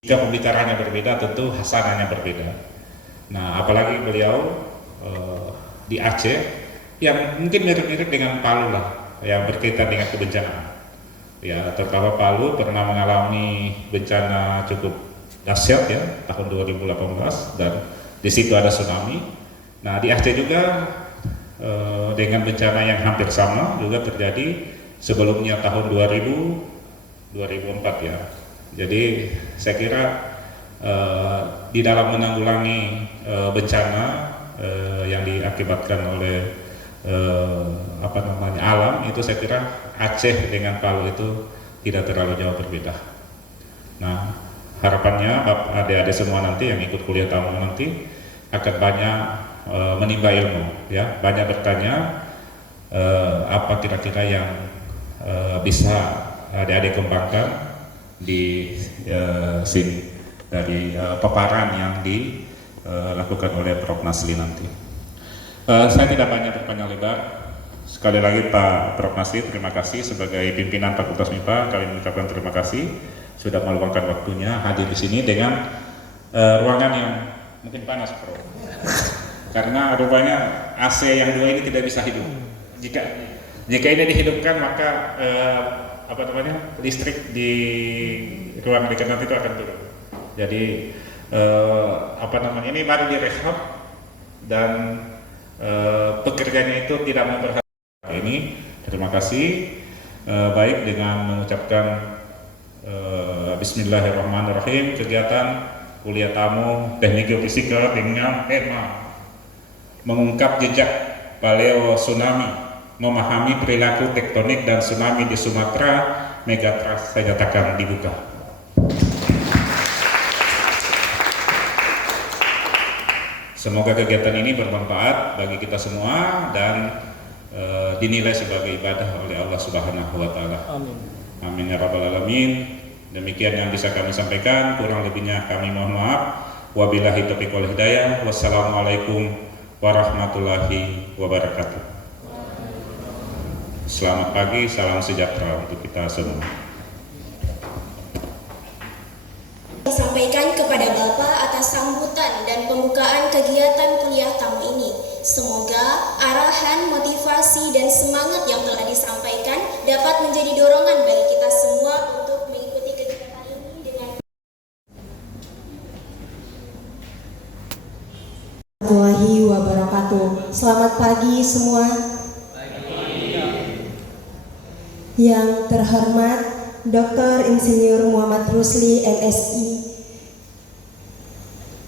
Jika pembicaranya berbeda, tentu hasanahnya berbeda. Nah, apalagi beliau di Aceh yang mungkin mirip-mirip dengan Palu lah, yang berkaitan dengan kebencanaan. Ya, terutama Palu pernah mengalami bencana cukup dahsyat ya tahun 2018 dan di situ ada tsunami. Nah, di Aceh juga dengan bencana yang hampir sama juga terjadi sebelumnya tahun 2004 ya. Jadi saya kira di dalam menanggulangi bencana yang diakibatkan oleh alam itu, saya kira Aceh dengan Palu itu tidak terlalu jauh berbeda. Nah, harapannya adik-adik semua nanti yang ikut kuliah tamu nanti akan banyak menimba ilmu, ya, banyak bertanya apa kira-kira yang bisa adik-adik kembangkan di sini dari paparan yang dilakukan oleh Prof. Nasli nanti. Saya tidak banyak berpanjang lebar. Sekali lagi Pak Prof. Nasli, terima kasih sebagai pimpinan Fakultas MIPA. Kami mengucapkan terima kasih sudah meluangkan waktunya hadir di sini dengan ruangan yang mungkin panas, Prof. Karena rupanya AC yang dua ini tidak bisa hidup. Jika ini dihidupkan maka listrik di ruang dekan itu akan turun. Jadi ini baru direhab dan pekerjaannya itu tidak memperhatikan ini. Terima kasih. Baik, dengan mengucapkan Bismillahirrahmanirrahim, kegiatan kuliah tamu Teknik Geofisika dengan tema mengungkap jejak paleo tsunami, memahami perilaku tektonik dan tsunami di Sumatera, Megatrust, saya nyatakan dibuka. Semoga kegiatan ini bermanfaat bagi kita semua dan dinilai sebagai ibadah oleh Allah Subhanahu wa Ta'ala. Amin. Amin ya Rabbal Alamin. Demikian yang bisa kami sampaikan, kurang lebihnya kami mohon maaf. Wabillahi taufiq wal hidayah. Wassalamualaikum warahmatullahi wabarakatuh. Selamat pagi, salam sejahtera untuk kita semua. Sampaikan kepada Bapak atas sambutan dan pembukaan kegiatan kuliah tamu ini. Semoga arahan, motivasi, dan semangat yang telah disampaikan dapat menjadi dorongan bagi kita semua untuk mengikuti kegiatan ini dengan warahmatullahi wabarakatuh. Selamat pagi semua. Yang terhormat Dr. Insinyur Muhammad Rusli MSI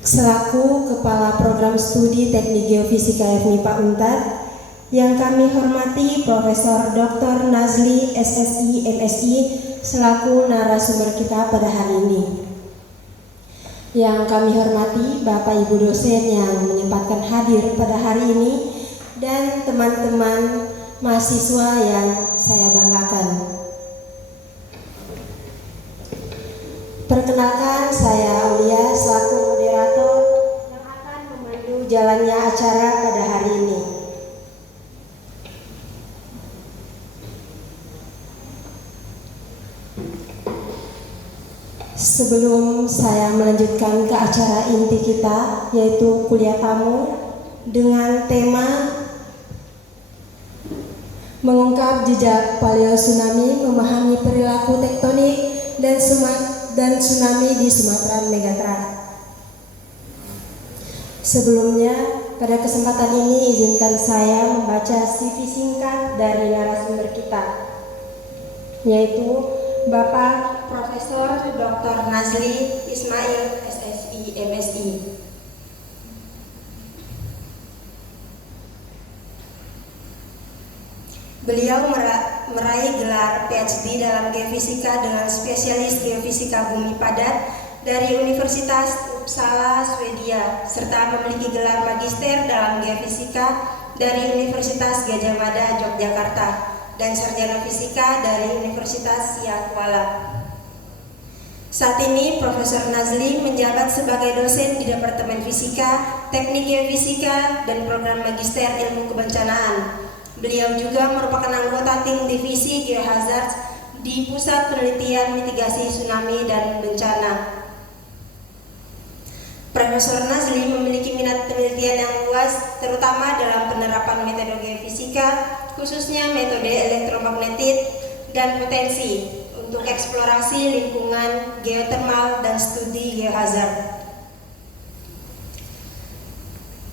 selaku Kepala Program Studi Teknik Geofisika FMIPA Untar, yang kami hormati Profesor Dr. Nazli SSI MSI selaku narasumber kita pada hari ini, yang kami hormati Bapak Ibu dosen yang menyempatkan hadir pada hari ini, dan teman-teman mahasiswa yang saya banggakan. Perkenalkan, saya Aulia selaku moderator yang akan memandu jalannya acara pada hari ini. Sebelum saya melanjutkan ke acara inti kita, yaitu kuliah tamu dengan tema mengungkap jejak paleo tsunami, memahami perilaku tektonik dan tsunami di Sumatera Megatrust. Sebelumnya, pada kesempatan ini izinkan saya membaca CV singkat dari narasumber kita, yaitu Bapak Profesor Dr. Nazli Ismail SSI MSI. Beliau meraih gelar PhD dalam geofisika dengan spesialis geofisika bumi padat dari Universitas Uppsala, Swedia, serta memiliki gelar magister dalam geofisika dari Universitas Gadjah Mada, Yogyakarta, dan sarjana fisika dari Universitas Siak Kuala. Saat ini Profesor Nazli menjabat sebagai dosen di Departemen Fisika, Teknik Geofisika, dan Program Magister Ilmu Kebencanaan. Beliau juga merupakan anggota tim divisi Geohazard di Pusat Penelitian Mitigasi Tsunami dan Bencana. Profesor Nazli memiliki minat penelitian yang luas, terutama dalam penerapan metode geofisika, khususnya metode elektromagnetik dan potensi untuk eksplorasi lingkungan geotermal dan studi geohazard.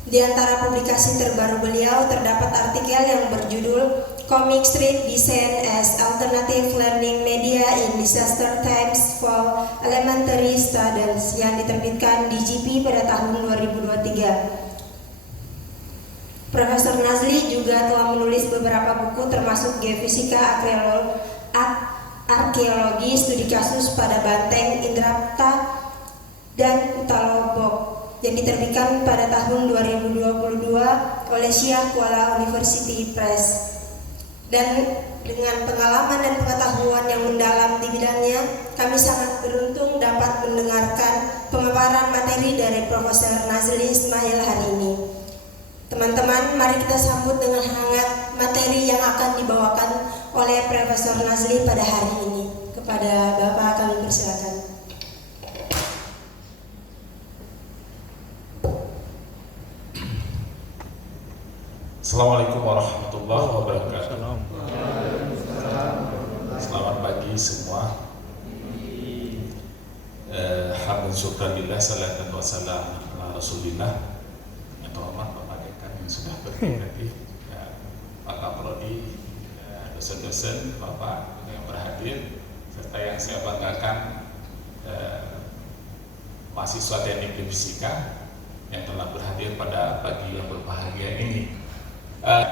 Di antara publikasi terbaru beliau terdapat artikel yang berjudul Comic Strip Design as Alternative Learning Media in Disaster Times for Elementary Students yang diterbitkan di GP pada tahun 2023. Profesor Nazli juga telah menulis beberapa buku termasuk Geofisika Arkeologi Studi Kasus pada Banteng, Indrapta, dan Utalobok yang diterbitkan pada tahun 2022 oleh Syekh Kuala University Press. Dan dengan pengalaman dan pengetahuan yang mendalam di bidangnya, kami sangat beruntung dapat mendengarkan pemaparan materi dari Profesor Nazli Ismail hari ini. Teman-teman, mari kita sambut dengan hangat materi yang akan dibawakan oleh Profesor Nazli pada hari ini. Kepada Bapak kami persilakan. Assalamualaikum warahmatullahi wabarakatuh. Selamat pagi semua. Hamdan syukranillah, salatan wa salam ala rasulillah. Yang terhormat Bapak Dekan yang sudah pergi tadi, Pak Kaprodi, dosen-dosen, Bapak yang berhadir, serta yang saya banggakan mahasiswa teknik geofisika yang telah berhadir pada pagi yang berbahagia ini.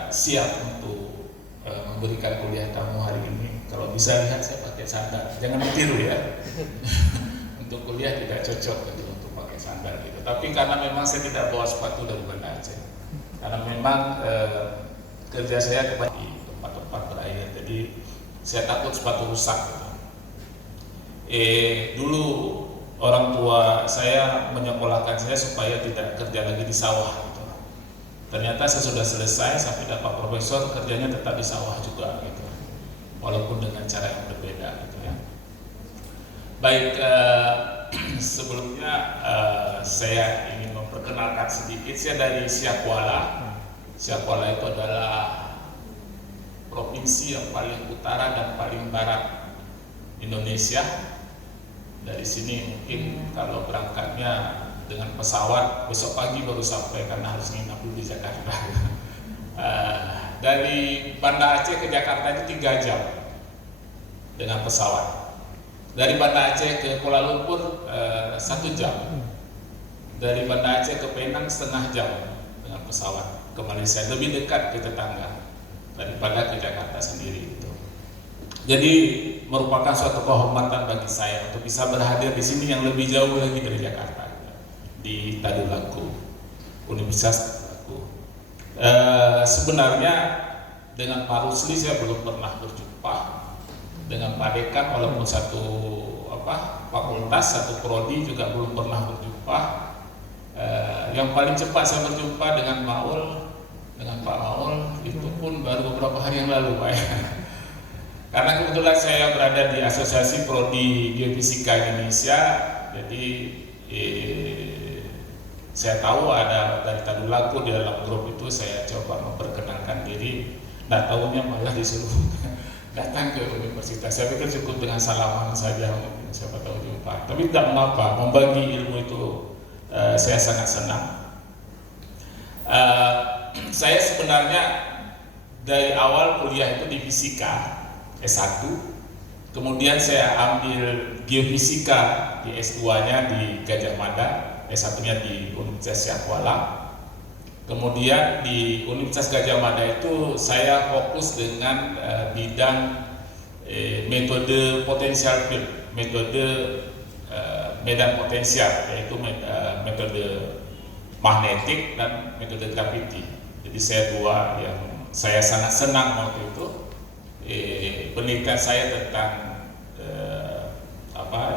Siap untuk memberikan kuliah kamu hari ini. Kalau bisa lihat saya pakai sandal, jangan ditiru ya. Untuk kuliah tidak cocok gitu, untuk pakai sandal gitu. Tapi karena memang saya tidak bawa sepatu dari Banda Aceh, karena memang kerja saya kebanyakan di tempat-tempat berair, jadi saya takut sepatu rusak gitu. Dulu orang tua saya menyekolahkan saya supaya tidak kerja lagi di sawah gitu. Ternyata saya sudah selesai sampai dapat profesor, kerjanya tetap di sawah juga gitu, walaupun dengan cara yang berbeda gitu ya. Baik, sebelumnya saya ingin memperkenalkan sedikit. Saya dari Siak Kuala. Siak Kuala itu adalah provinsi yang paling utara dan paling barat Indonesia. Dari sini mungkin kalau berangkatnya dengan pesawat besok pagi baru sampai karena harus nginap dulu di Jakarta. Dari Banda Aceh ke Jakarta itu 3 jam dengan pesawat. Dari Banda Aceh ke Kuala Lumpur 1 jam. Dari Banda Aceh ke Penang 1/2 jam dengan pesawat ke Malaysia. Lebih dekat ke tetangga daripada ke Jakarta sendiri itu. Jadi merupakan suatu kehormatan bagi saya untuk bisa berhadir di sini yang lebih jauh lagi dari Jakarta, di Tadulako, Universitas Tadulako. Sebenarnya dengan Pak Rusli saya belum pernah berjumpa, dengan Pak Dekan walaupun satu fakultas, satu prodi juga belum pernah berjumpa. Yang paling cepat saya berjumpa dengan Pak Maul itu pun baru beberapa hari yang lalu, Pak. Karena kebetulan saya berada di Asosiasi Prodi Geofisika Indonesia, jadi saya tahu ada dari Tadulako di dalam grup itu. Saya coba memperkenalkan diri, dan tahunya malah disuruh datang ke universitas. Saya pikir cukup dengan salaman saja, siapa tahu jumpa. Tapi tidak mengapa, membagi ilmu itu saya sangat senang. Saya sebenarnya dari awal kuliah itu di fisika S1, kemudian saya ambil geofisika di S2-nya di Gajah Mada, S1-nya di Universitas Siak Kuala. Kemudian di Universitas Gajah Mada itu saya fokus dengan bidang metode potensial field, metode medan potensial, yaitu metode magnetik dan metode graviti. Jadi saya dua yang saya sangat senang waktu itu. Penelitian saya tentang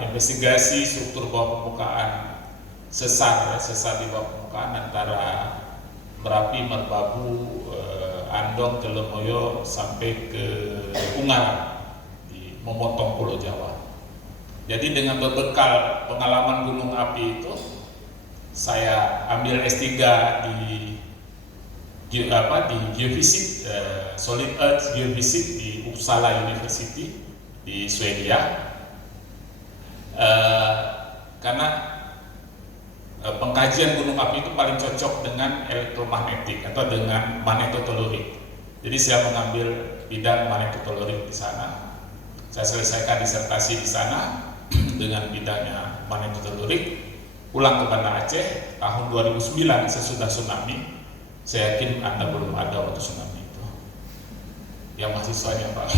investigasi struktur bawah permukaan sesar di bawah permukaan antara Merapi, Merbabu, Andong, Telemoyo sampai ke Ungaran di memotong Pulau Jawa. Jadi dengan berbekal pengalaman gunung api itu, saya ambil S3 di geofisik, solid earth geofisik di Uppsala University di Swedia. Karena pengkajian gunung api itu paling cocok dengan elektromagnetik atau dengan magnetotelurik. Jadi saya mengambil bidang magnetotelurik di sana. Saya selesaikan disertasi di sana dengan bidangnya magnetotelurik. Pulang ke Banda Aceh tahun 2009 sesudah tsunami. Saya yakin Anda belum ada waktu tsunami itu. Yang mahasiswanya Pak.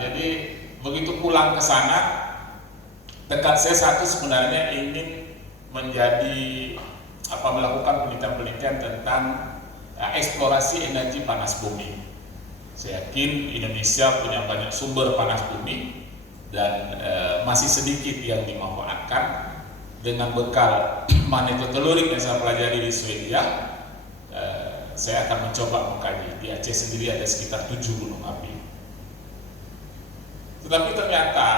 Jadi begitu pulang ke sana, tekad saya satu sebenarnya ingin melakukan penelitian-penelitian tentang eksplorasi energi panas bumi. Saya yakin Indonesia punya banyak sumber panas bumi dan masih sedikit yang dimanfaatkan. Dengan bekal magnetotelurik yang saya pelajari di Swedia, saya akan mencoba mengkaji. Di Aceh sendiri ada sekitar 7 gunung api. Tetapi ternyata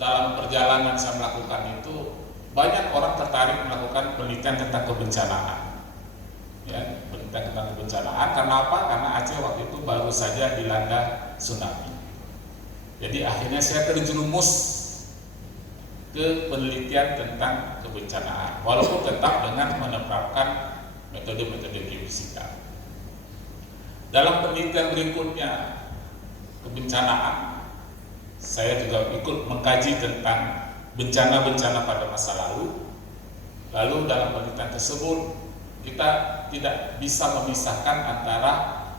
dalam perjalanan saya melakukan itu, banyak orang tertarik melakukan penelitian tentang kebencanaan. Ya, penelitian tentang kebencanaan. Karena apa? Karena Aceh waktu itu baru saja dilanda tsunami. Jadi akhirnya saya terjerumus ke penelitian tentang kebencanaan, walaupun tetap dengan menerapkan metode-metode geofisika. Dalam penelitian berikutnya kebencanaan, saya juga ikut mengkaji tentang bencana-bencana pada masa lalu. Lalu dalam penelitian tersebut kita tidak bisa memisahkan antara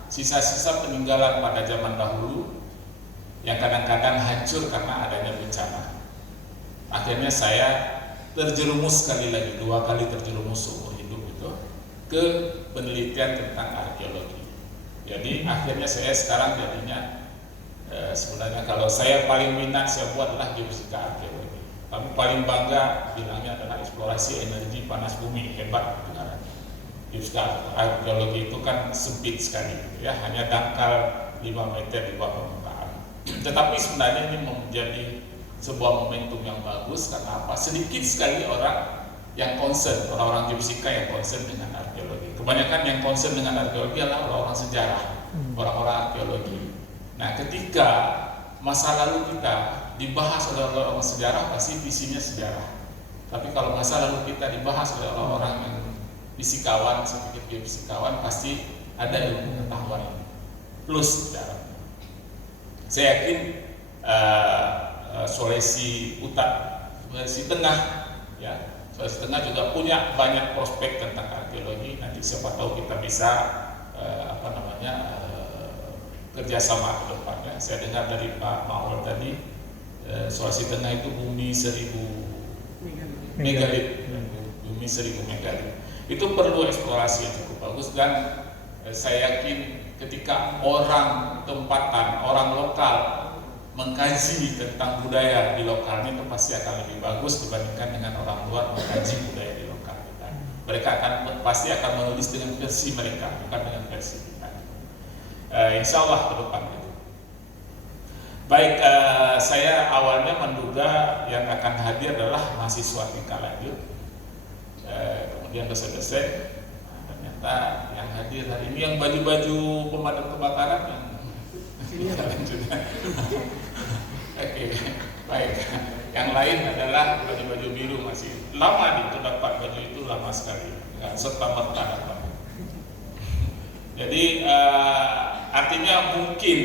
sisa-sisa peninggalan pada zaman dahulu yang kadang-kadang hancur karena adanya bencana. Akhirnya saya terjerumus sekali lagi, 2 kali terjerumus seumur hidup itu ke penelitian tentang arkeologi. Jadi akhirnya saya sekarang jadinya sebenarnya kalau saya paling minat saya buat adalah geofisika arkeologi. Kami paling bangga bilangnya adalah eksplorasi energi panas bumi, hebat negara. Geofisika arkeologi itu kan sempit sekali, ya, hanya dangkal 5 meter di bawah permukaan. Tetapi sebenarnya ini menjadi sebuah momentum yang bagus. Karena apa? Sedikit sekali orang yang concern, orang-orang geofisika yang concern dengan arkeologi. Kebanyakan yang concern dengan arkeologi adalah orang-orang sejarah, orang-orang arkeologi. Nah, ketika masa lalu kita dibahas oleh orang-orang sejarah, pasti visinya sejarah. Tapi kalau masa lalu kita dibahas oleh orang-orang yang fisikawan, saya pikir geofisikawan, pasti ada ilmu pengetahuan plus sejarah. Saya yakin Sulawesi Utara, Sulawesi Tengah, ya, Sulawesi Tengah juga punya banyak prospek tentang arkeologi. Nanti siapa tahu kita bisa kerjasama ke depannya. Saya dengar dari Pak Maul tadi, Sulawesi Tengah itu bumi 1000 megalit, bumi 1000 megalit. Itu perlu eksplorasi yang cukup bagus, dan saya yakin ketika orang tempatan, orang lokal mengkaji tentang budaya di lokalnya, itu pasti akan lebih bagus dibandingkan dengan orang luar mengkaji budaya di lokal kita. Mereka pasti akan menulis dengan versi mereka, bukan dengan versi kita. Insya Allah ke depan itu. Baik, saya awalnya menduga yang akan hadir adalah mahasiswa tingkat lanjut, kemudian dosen-dosen. Ternyata yang hadir hari ini yang baju-baju pemadam kebakaran yang Oke, baik. Yang lain adalah baju-baju biru, masih lama itu dapat baju itu, lama sekali, nggak serta-merta dapat. Jadi artinya mungkin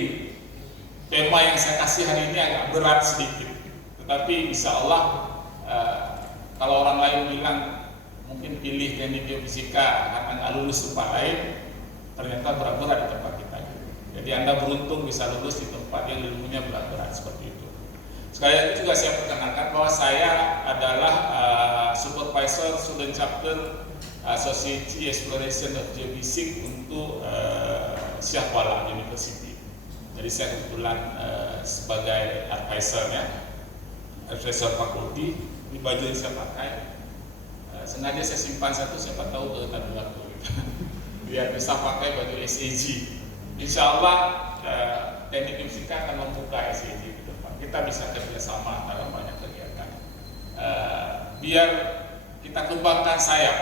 tema yang saya kasih hari ini agak berat sedikit, tetapi insya Allah kalau orang lain bilang mungkin pilih teknik geofisika karena nggak lulus tempat lain, ternyata berat-berat di tempat kita. Jadi Anda beruntung bisa lulus di tempat yang ilmunya berat-berat seperti itu. Sekali lagi juga saya perkenalkan bahwa saya adalah supervisor student chapter Associate Exploration of Geophysics untuk Syah Kuala University. Jadi saya kebetulan sebagai advisornya, advisor fakulti. Ini baju yang saya pakai, sengaja saya simpan satu, siapa tahu kebetulan waktu biar bisa pakai baju SAG. Insya Allah teknik geofisika akan membuka SAG ke depan. Kita bisa kerjasama dalam banyak kegiatan. Biar kita kembangkan sayap.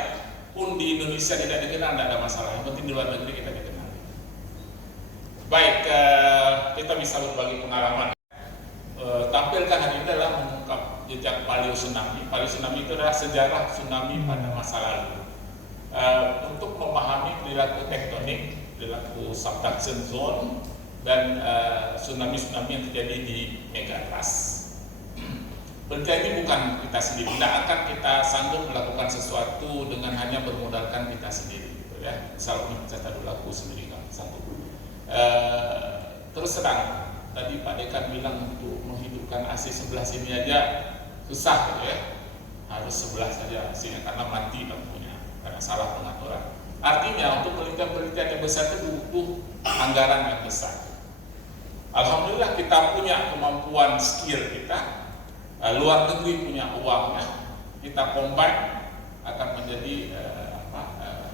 Pun di Indonesia tidak dikenal, tidak ada masalah. Yang penting di luar negeri kita dikenal. Baik, kita bisa berbagi pengalaman. Tampilkan hari ini adalah mengungkap jejak paleo tsunami. Paleo tsunami itu adalah sejarah tsunami pada masa lalu. Untuk memahami perilaku tektonik, perilaku subduction zone, dan tsunami-tsunami yang terjadi di megatrust. Penelitian ini bukan kita sendiri, tidak akan kita sanggup melakukan sesuatu dengan hanya bermodalkan kita sendiri, gitu ya. Misal Universitas Tadulako sendiri kan satu. Terus terang, tadi Pak Dekan bilang untuk menghidupkan AC sebelah sini aja susah, gitu ya. Harus sebelah saja sini karena mati lampunya karena salah pengaturan. Artinya untuk penelitian-penelitian yang besar itu butuh anggaran yang besar. Alhamdulillah kita punya kemampuan skill kita. Luar negeri punya uangnya, kita combine akan menjadi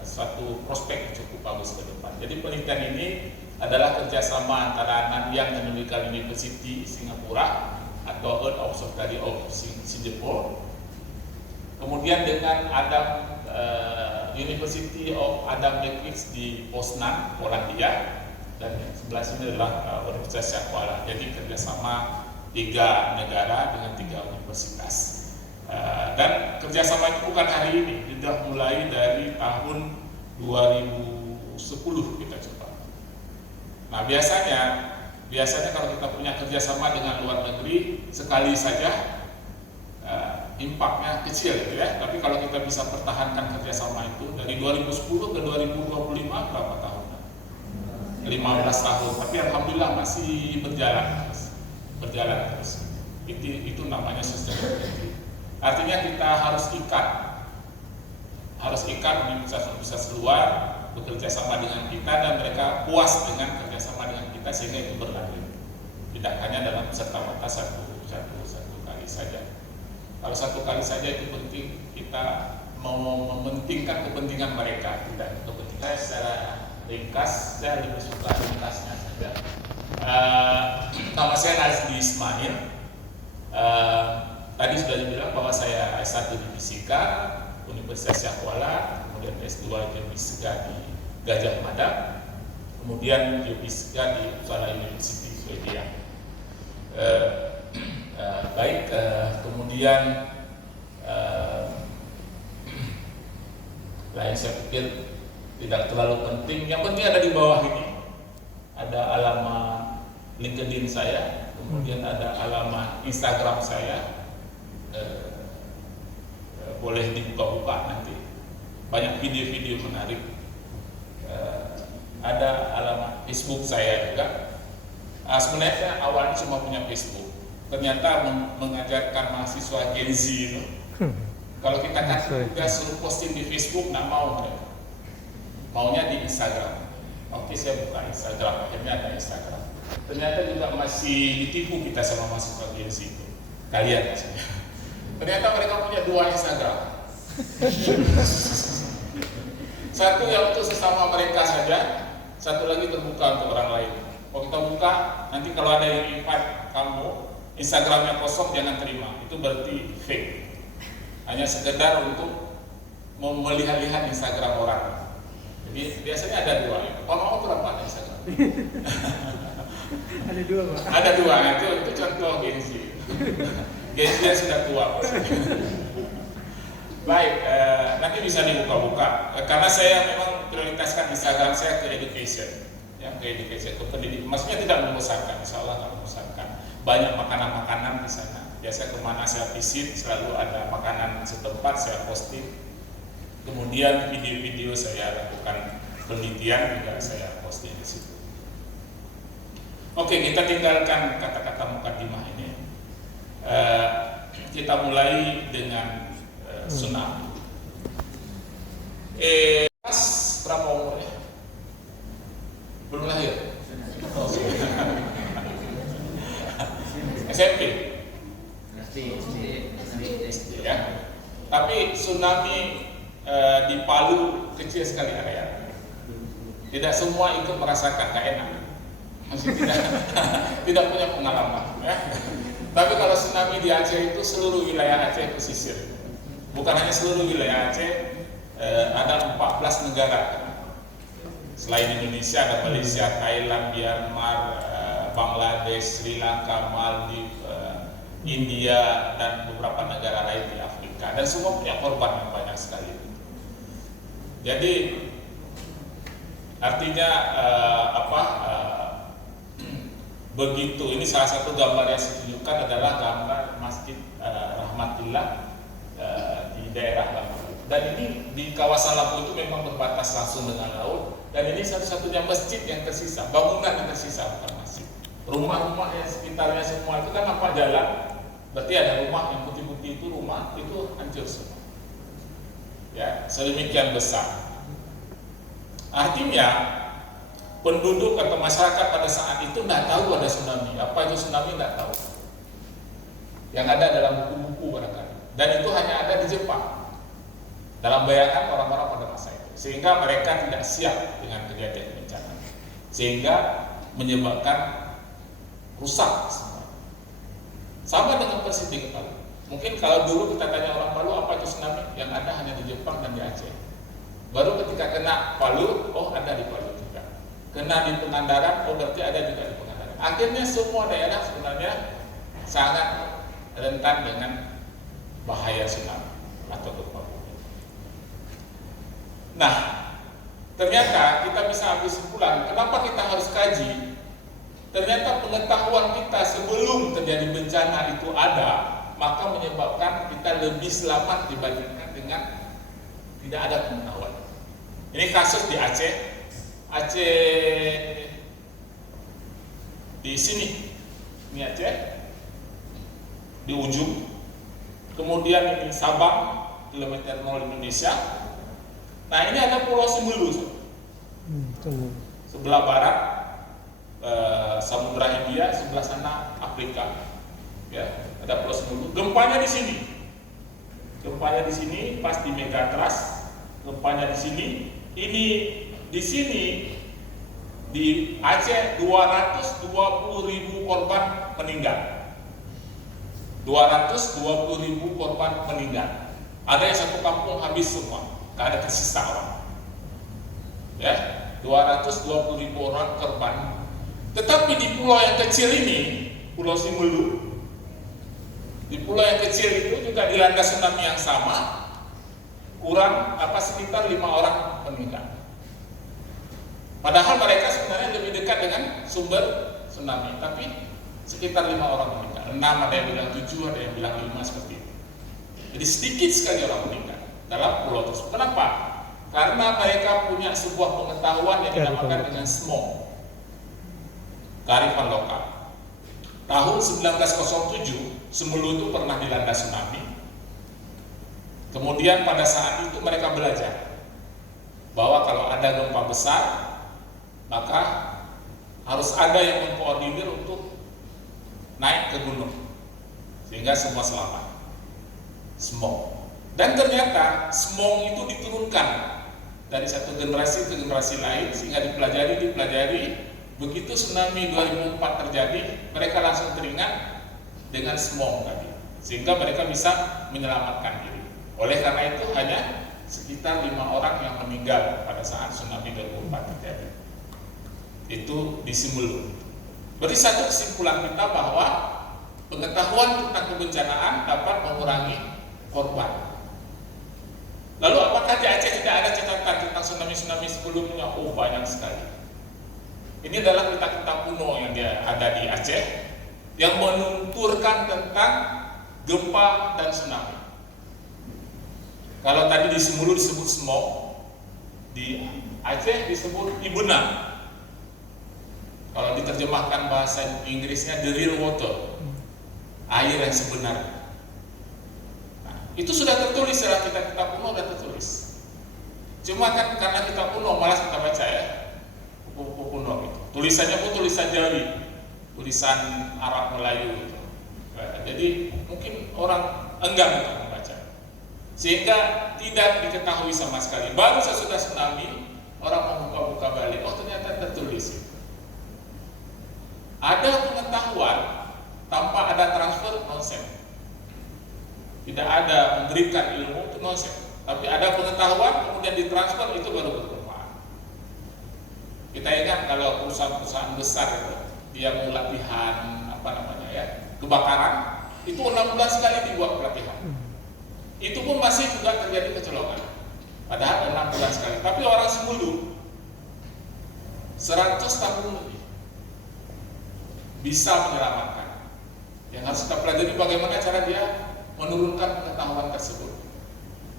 suatu prospek yang cukup bagus ke depan. Jadi penelitian ini adalah kerjasama antara Nanyang Technological University Singapura atau Earth Observatory of Singapore, kemudian dengan University of Adam Mickiewicz di Poznan, Polandia, dan sebelah sini adalah Universitas Sekolah. Jadi kerjasama 3 negara dengan 3 universitas. Dan kerjasama itu bukan hari ini, sudah mulai dari tahun 2010 kita coba. Nah biasanya kalau kita punya kerjasama dengan luar negeri sekali saja impactnya kecil, gitu ya. Tapi kalau kita bisa pertahankan kerjasama itu dari 2010 ke 2025 berapa tahun? 15 tahun. Tapi alhamdulillah masih berjalan terus. Itu namanya sustainability. Artinya kita harus ikat universitas luar bekerja sama dengan kita dan mereka puas dengan kerjasama dengan kita sehingga itu berlanjut. Tidak hanya dalam serta-merta satu kali saja. Kalau satu kali saja itu penting, kita mau mementingkan kepentingan mereka, tidak kepentingan secara ringkas. Saya lebih suka ringkasnya saja. Nama saya Nazli Ismail. Tadi sudah dibilang bahwa saya S1 di Fisika Universitas Sekolah, kemudian S2 Geofisika di Gajah Mada, kemudian Geofisika di Uppsala University Swedia. Kemudian lain saya pikir tidak terlalu penting. Yang penting ada di bawah ini. Ada alamat LinkedIn saya, kemudian ada alamat Instagram saya, boleh dibuka-buka nanti, banyak video-video menarik. Ada alamat Facebook saya juga. Sebenarnya awalnya cuma punya Facebook, ternyata mengajarkan mahasiswa Gen Z itu, kalau kita kan udah suruh posting di Facebook, nggak mau mereka, maunya di Instagram. Oke, saya buka Instagram, akhirnya ada Instagram. Ternyata juga masih ditipu kita sama mahasiswa Gen Z itu. Kalian maksudnya. Ternyata mereka punya 2 Instagram. Satu yang untuk sesama mereka saja, satu lagi terbuka untuk orang lain. Kalau kita buka, nanti kalau ada yang invite kamu, Instagramnya kosong, jangan terima. Itu berarti fake. Hanya sekedar untuk melihat-lihat Instagram orang. Jadi biasanya ada 2. Kalau mau berapa ada Instagram? Ada 2, Pak. Ada 2, itu contoh Gen Z. Gen Z sudah tua. Baik, nanti bisa dibuka-buka. Karena saya memang prioritaskan Instagram saya ke education, ya, ke education, ke pendidikan. Maksudnya tidak membosankan, insya Allah tidak membosankan. Banyak makanan-makanan di sana. Biasa kemana saya visit selalu ada makanan setempat saya posting. Kemudian video-video saya lakukan penelitian juga saya posting di situ. Oke, kita tinggalkan kata-kata mukadimah ini. Kita mulai dengan tsunami. Berapa umurnya? Belum lahir? Oh, SMP? SD ya. Tapi tsunami di Palu kecil sekali area. Tidak semua ikut merasakan, gak enak. Masih tidak punya pengalaman. Ya. Tapi kalau tsunami di Aceh itu seluruh wilayah Aceh pesisir. bukan hanya seluruh wilayah Aceh, ada 14 negara. Selain Indonesia ada Malaysia, Thailand, Myanmar, Bangladesh, Sri Lanka, Maldives, India, dan beberapa negara lain di Afrika. Dan semua punya korban yang banyak sekali. Jadi artinya begitu. Ini salah satu gambar yang saya tunjukkan adalah gambar Masjid Rahmatillah di daerah Lampung. Dan ini di kawasan Lampung itu memang berbatas langsung dengan laut. Dan ini satu-satunya masjid yang tersisa, bangunan yang tersisa, bukan masjid. Rumah-rumah yang sekitarnya semua itu kan nampak jalan. Berarti ada rumah yang putih-putih itu, rumah itu hancur semua. Ya, sedemikian besar. Artinya penduduk atau masyarakat pada saat itu tidak tahu ada tsunami. Apa itu tsunami tidak tahu. Yang ada dalam buku-buku barangkali. Dan itu hanya ada di Jepang. Dalam bayangan orang-orang pada masa itu. Sehingga mereka tidak siap dengan kejadian bencana. Sehingga menyebabkan rusak semua. Sama dengan persis di Palu. Mungkin kalau dulu kita tanya orang Palu apa itu tsunami, yang ada hanya di Jepang dan di Aceh. Baru ketika kena Palu, oh ada di Palu juga. Kena di Pangandaran, oh berarti ada juga di Pangandaran. Akhirnya semua daerah sebenarnya sangat rentan dengan bahaya tsunami atau gempa bumi. Nah, ternyata kita bisa ambil kesimpulan, kenapa kita harus kaji? Ternyata pengetahuan kita sebelum terjadi bencana itu ada, maka menyebabkan kita lebih selamat dibandingkan dengan tidak ada pengetahuan. Ini kasus di Aceh. Aceh di sini, ini Aceh di ujung. Kemudian ini Sabang, kilometer 0 Indonesia. Nah ini ada Pulau Simelu, sebelah barat Samudra Hindia, sebelah sana Afrika. Ya, ada Pulau Simelu. Gempanya di sini. Gempanya di sini pas di Megatrust. Gempanya di sini. Ini di sini di Aceh 220.000 korban meninggal. 220.000 korban meninggal. Ada yang satu kampung habis semua, nggak ada tersisa orang. Ya, 220.000 orang korban. Tetapi di pulau yang kecil ini, Pulau Simelu, di pulau yang kecil itu juga dilanda tsunami yang sama, kurang sekitar 5 orang meninggal. Padahal mereka sebenarnya lebih dekat dengan sumber tsunami, tapi sekitar 5 orang meninggal. 6 ada yang bilang 7, ada yang bilang 5 seperti itu. Jadi sedikit sekali orang meninggal dalam pulau tersebut. Kenapa? Karena mereka punya sebuah pengetahuan yang dinamakan dengan SMOG, kearifan lokal. Tahun 1907 Simelu itu pernah dilanda tsunami. Kemudian pada saat itu mereka belajar bahwa kalau ada gempa besar maka harus ada yang mengkoordinir untuk naik ke gunung sehingga semua selamat. SMOG. Dan ternyata SMOG itu diturunkan dari satu generasi ke generasi lain sehingga dipelajari. Begitu tsunami 2004 terjadi, mereka langsung teringat dengan SMOG tadi, sehingga mereka bisa menyelamatkan diri. Oleh karena itu hanya sekitar 5 orang yang meninggal pada saat tsunami 2004 terjadi. Itu di Simelu. Berarti satu kesimpulan kita bahwa pengetahuan tentang kebencanaan dapat mengurangi korban. Lalu apakah di Aceh tidak ada catatan tentang tsunami-tsunami sebelumnya? Oh, banyak sekali. Ini adalah peta-peta kuno yang ada di Aceh yang menunturkan tentang gempa dan tsunami. Kalau tadi di Simelu disebut SMOG, di Aceh disebut Ibuna. Kalau diterjemahkan bahasa Inggrisnya the real water, air yang sebenarnya. Nah, itu sudah tertulis dalam kitab-kitab kuno, sudah tertulis. Cuma kan karena kitab kuno malas kita baca ya, buku kuno gitu. Tulisannya pun tulisan Jawi, tulisan Arab Melayu gitu. Jadi mungkin orang enggan untuk membaca, sehingga tidak diketahui sama sekali. Baru sesudah tsunami orang membuka-buka balik, oh ternyata tertulis. Ada pengetahuan tanpa ada transfer, nonsen. Tidak ada memberikan ilmu, itu nonsense. Tapi ada pengetahuan kemudian ditransfer, itu baru bermanfaat. Kita ingat kalau perusahaan-perusahaan besar itu, dia mau latihan kebakaran, itu 6 bulan sekali dibuat pelatihan. Itu pun masih juga terjadi kecolongan. Padahal 6 bulan sekali. Tapi orang Sembulu 100 tahun lebih bisa menyelamatkan. Yang harus kita pelajari bagaimana cara dia menurunkan pengetahuan tersebut.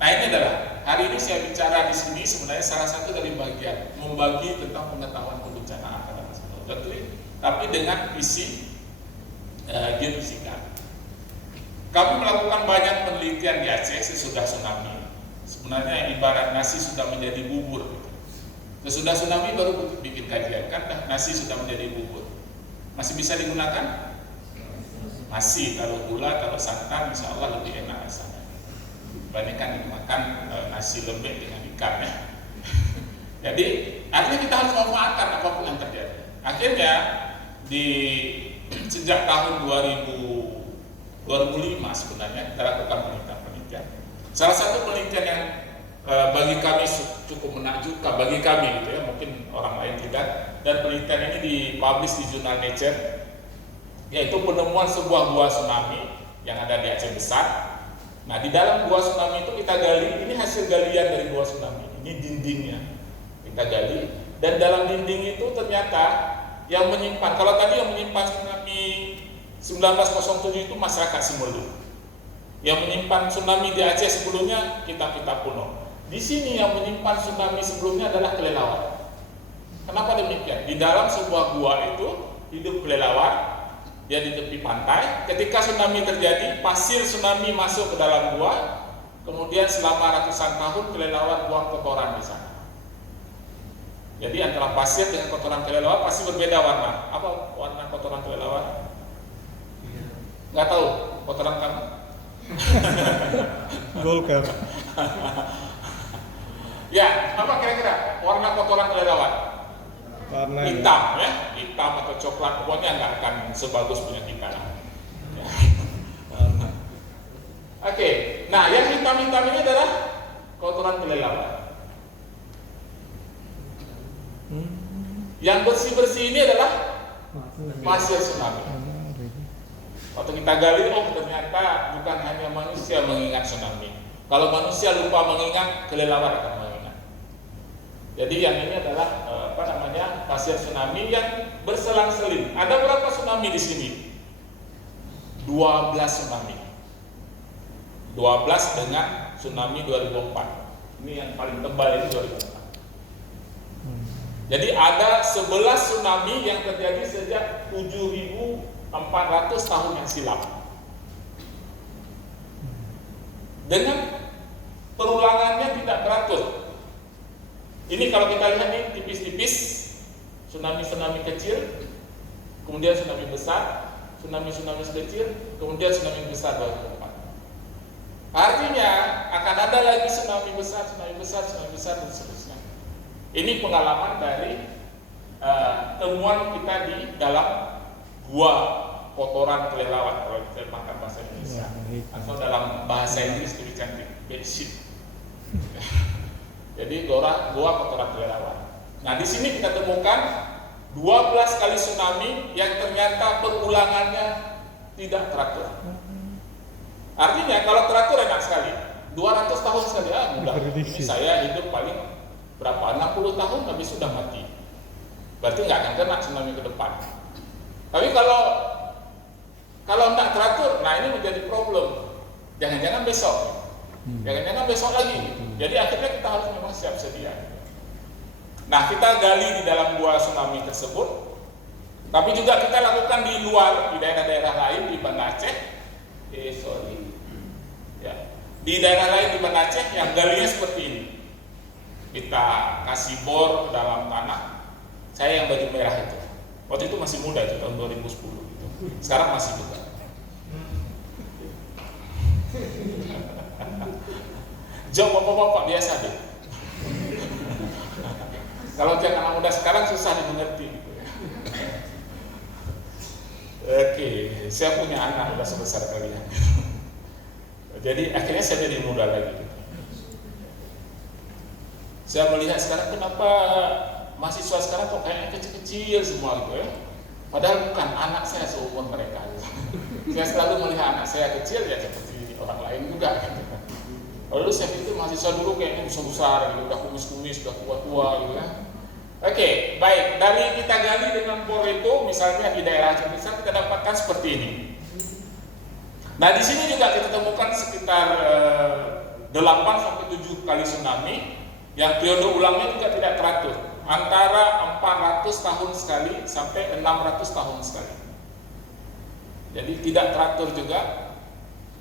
Nah, ini adalah hari ini saya bicara di sini sebenarnya salah satu dari bagian membagi tentang pengetahuan kebencanaan pada masa lalu, tapi dengan visi geofisika. Kami melakukan banyak penelitian di Aceh sesudah tsunami. Sebenarnya ibarat nasi sudah menjadi bubur. Sesudah tsunami baru bikin kajian, kan nasi sudah menjadi bubur. Masih bisa digunakan? Masih, kalau gula, kalau santan, insya Allah lebih enak rasanya. Dibandingkan dimakan nasi lembek dengan ikan ya. Jadi akhirnya kita harus memanfaatkan apapun yang terjadi. Akhirnya sejak tahun 2005 sebenarnya kita lakukan penelitian. Salah satu penelitian yang bagi kami cukup menakjubkan, bagi kami gitu ya, mungkin orang lain tidak. Dan penelitian ini dipublish di jurnal Nature, yaitu penemuan sebuah gua tsunami yang ada di Aceh Besar. Nah, di dalam gua tsunami itu kita gali, ini hasil galian dari gua tsunami. Ini dindingnya kita gali, dan dalam dinding itu ternyata yang menyimpan, kalau tadi yang menyimpan tsunami 1907 itu masyarakat Simelu. Yang menyimpan tsunami di Aceh sebelumnya kita kuno. Di sini yang menyimpan tsunami sebelumnya adalah kelelawar. Kenapa demikian? Di dalam sebuah gua itu hidup kelelawar, dia di tepi pantai. Ketika tsunami terjadi, pasir tsunami masuk ke dalam gua. Kemudian selama ratusan tahun kelelawar buang kotoran di sana. Jadi antara pasir dengan kotoran kelelawar pasti berbeda warna. Apa warna kotoran kelelawar? Nggak tahu. Kotoran kamu? Golkar. Ya, apa kira-kira warna kotoran kelelawar? Warna Hitam ya, hitam atau coklat, pokoknya nggak akan sebagus punya kita. Ya. Oke, nah yang hitam-hitam ini adalah kotoran kelelawar. Yang bersih-bersih ini adalah pasir tsunami. Waktu kita gali, oh ternyata bukan hanya manusia mengingat tsunami. Kalau manusia lupa mengingat, kelelawar akan mengingat. Jadi yang ini adalah pasir tsunami yang berselang-seling. Ada berapa tsunami di sini? 12 tsunami. 12 dengan tsunami 2004. Ini yang paling tebal ini 2004. Jadi ada 11 tsunami yang terjadi sejak 7.400 tahun yang silam. Dengan perulangannya tidak teratur. Ini kalau kita lihat nih tipis-tipis, tsunami kecil, kemudian tsunami besar, tsunami kecil, kemudian tsunami besar 2004. Artinya akan ada lagi tsunami besar, dan seterusnya. Ini pengalaman dari temuan kita di dalam gua kotoran kelelawar, kalau kita pakai bahasa Indonesia, atau dalam bahasa Inggris lebih cantik, bedsheet. Jadi gua kotoran kelelawar. Nah, di sini kita temukan 12 kali tsunami yang ternyata perulangannya tidak teratur. Artinya kalau teratur enak sekali, 200 tahun sekali, mudah. Ini saya hidup paling berapa? 60 tahun habis sudah mati. Berarti nggak akan kena tsunami ke depan. Tapi kalau tidak teratur, nah ini menjadi problem. Jangan-jangan besok. Jangan-jangan besok lagi. Jadi akhirnya kita harus memang siap sedia. Nah, kita gali di dalam gua tsunami tersebut. Tapi juga kita lakukan di luar, di daerah-daerah lain di Banda Aceh. Di daerah lain di Banda Aceh yang galinya seperti ini. Kita kasih bor dalam tanah. Saya yang baju merah itu. Waktu itu masih muda itu, tahun 2010 gitu. Sekarang masih juga. Jom bapak-bapak biasa deh. Kalau dia anak muda sekarang susah dimengerti gitu ya. Oke, saya punya anak udah sebesar kalian. Jadi akhirnya saya jadi muda lagi. Saya melihat sekarang kenapa mahasiswa sekarang kok kayaknya kecil-kecil semua gitu ya. Padahal bukan, anak saya seumur mereka. Saya selalu melihat anak saya kecil ya seperti orang lain juga gitu. Lalu saya pikir mahasiswa dulu kayaknya besar-besar gitu, udah kumis-kumis, udah tua-tua gitu ya. Oke, baik. Dari kita gali dengan bor itu, misalnya di daerah Aceh Besar kita dapatkan seperti ini. Nah di sini juga kita temukan sekitar 8 sampai 7 kali tsunami yang periode ulangnya juga tidak teratur, antara 400 tahun sekali sampai 600 tahun sekali. Jadi tidak teratur juga,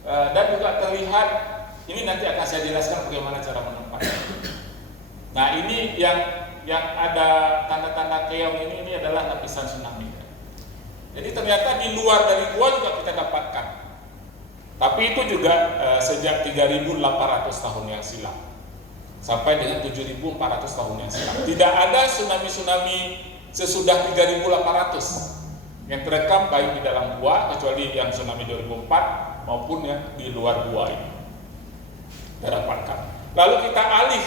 dan juga terlihat, ini nanti akan saya jelaskan bagaimana cara menempatnya. Nah ini yang ada tanda-tanda keong ini adalah lapisan tsunami. Jadi ternyata di luar dari gua juga kita dapatkan. Tapi itu juga sejak 3.800 tahun yang silam sampai dengan 7.400 tahun yang silam. Tidak ada tsunami-tsunami sesudah 3.800 yang terekam baik di dalam gua, kecuali yang tsunami 2004 maupun yang di luar gua ini kita dapatkan. Lalu kita alih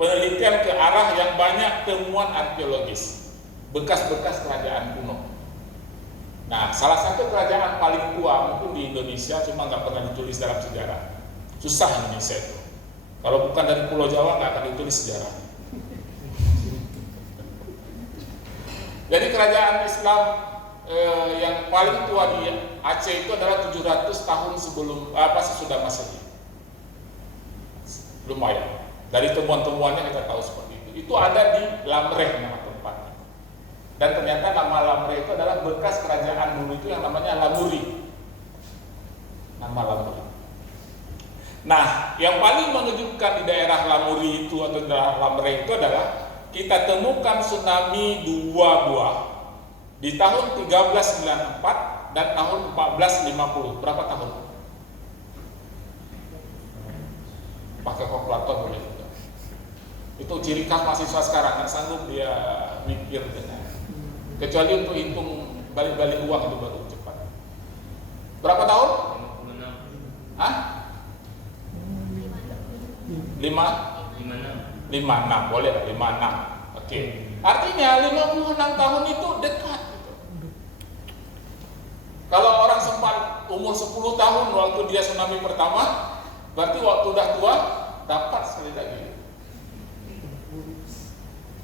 penelitian ke arah yang banyak temuan arkeologis, bekas-bekas kerajaan kuno. Nah, salah satu kerajaan paling tua mungkin di Indonesia, cuma nggak pernah ditulis dalam sejarah. Susah Indonesia itu. Kalau bukan dari Pulau Jawa nggak akan ditulis sejarah. Jadi kerajaan Islam yang paling tua di Aceh itu adalah 700 tahun sesudah Masehi. Lumayan. Dari temuan-temuannya kita tahu seperti itu. Itu ada di Lamreh nama tempatnya. Dan ternyata nama Lamreh itu adalah bekas kerajaan dulu itu yang namanya Lamuri. Nama Lamuri. Nah, yang paling mengejutkan di daerah Lamuri itu atau daerah Lamreh itu adalah kita temukan tsunami 2 buah di tahun 1394 dan tahun 1450. Berapa tahun? Pakai kalkulator boleh juga. Itu ciri khas mahasiswa sekarang, nggak sanggup dia mikir dengan. Kecuali untuk hitung balik-balik uang itu baru cepat. Berapa tahun? 56. Hah? 56. Boleh lah 56. Oke. Artinya 56 tahun itu dekat gitu. Kalau orang sempat umur 10 tahun waktu dia tsunami pertama, berarti waktu udah tua dapat sekali lagi.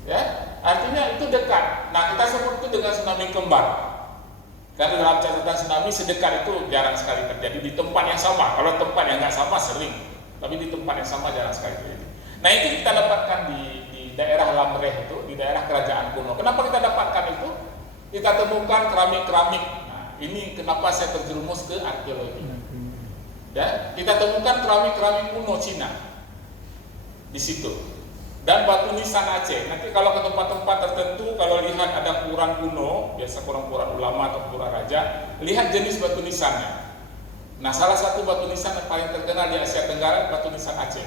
Ya, artinya itu dekat. Nah, kita sebut itu dengan tsunami kembar. Karena dalam catatan tsunami sedekat itu jarang sekali terjadi di tempat yang sama. Kalau tempat yang nggak sama sering, tapi di tempat yang sama jarang sekali terjadi. Nah, itu kita dapatkan di daerah Lamreh itu, di daerah kerajaan kuno. Kenapa kita dapatkan itu? Kita temukan keramik-keramik. Nah, ini kenapa saya terjerumus ke arkeologi. Ya, kita temukan keramik-keramik kuno Cina di situ. Dan batu nisan Aceh. Nanti kalau ke tempat-tempat tertentu, kalau lihat ada kuburan kuno, biasa kuburan ulama atau kuburan raja, lihat jenis batu nisannya. Nah, salah satu batu nisan yang paling terkenal di Asia Tenggara, batu nisan Aceh.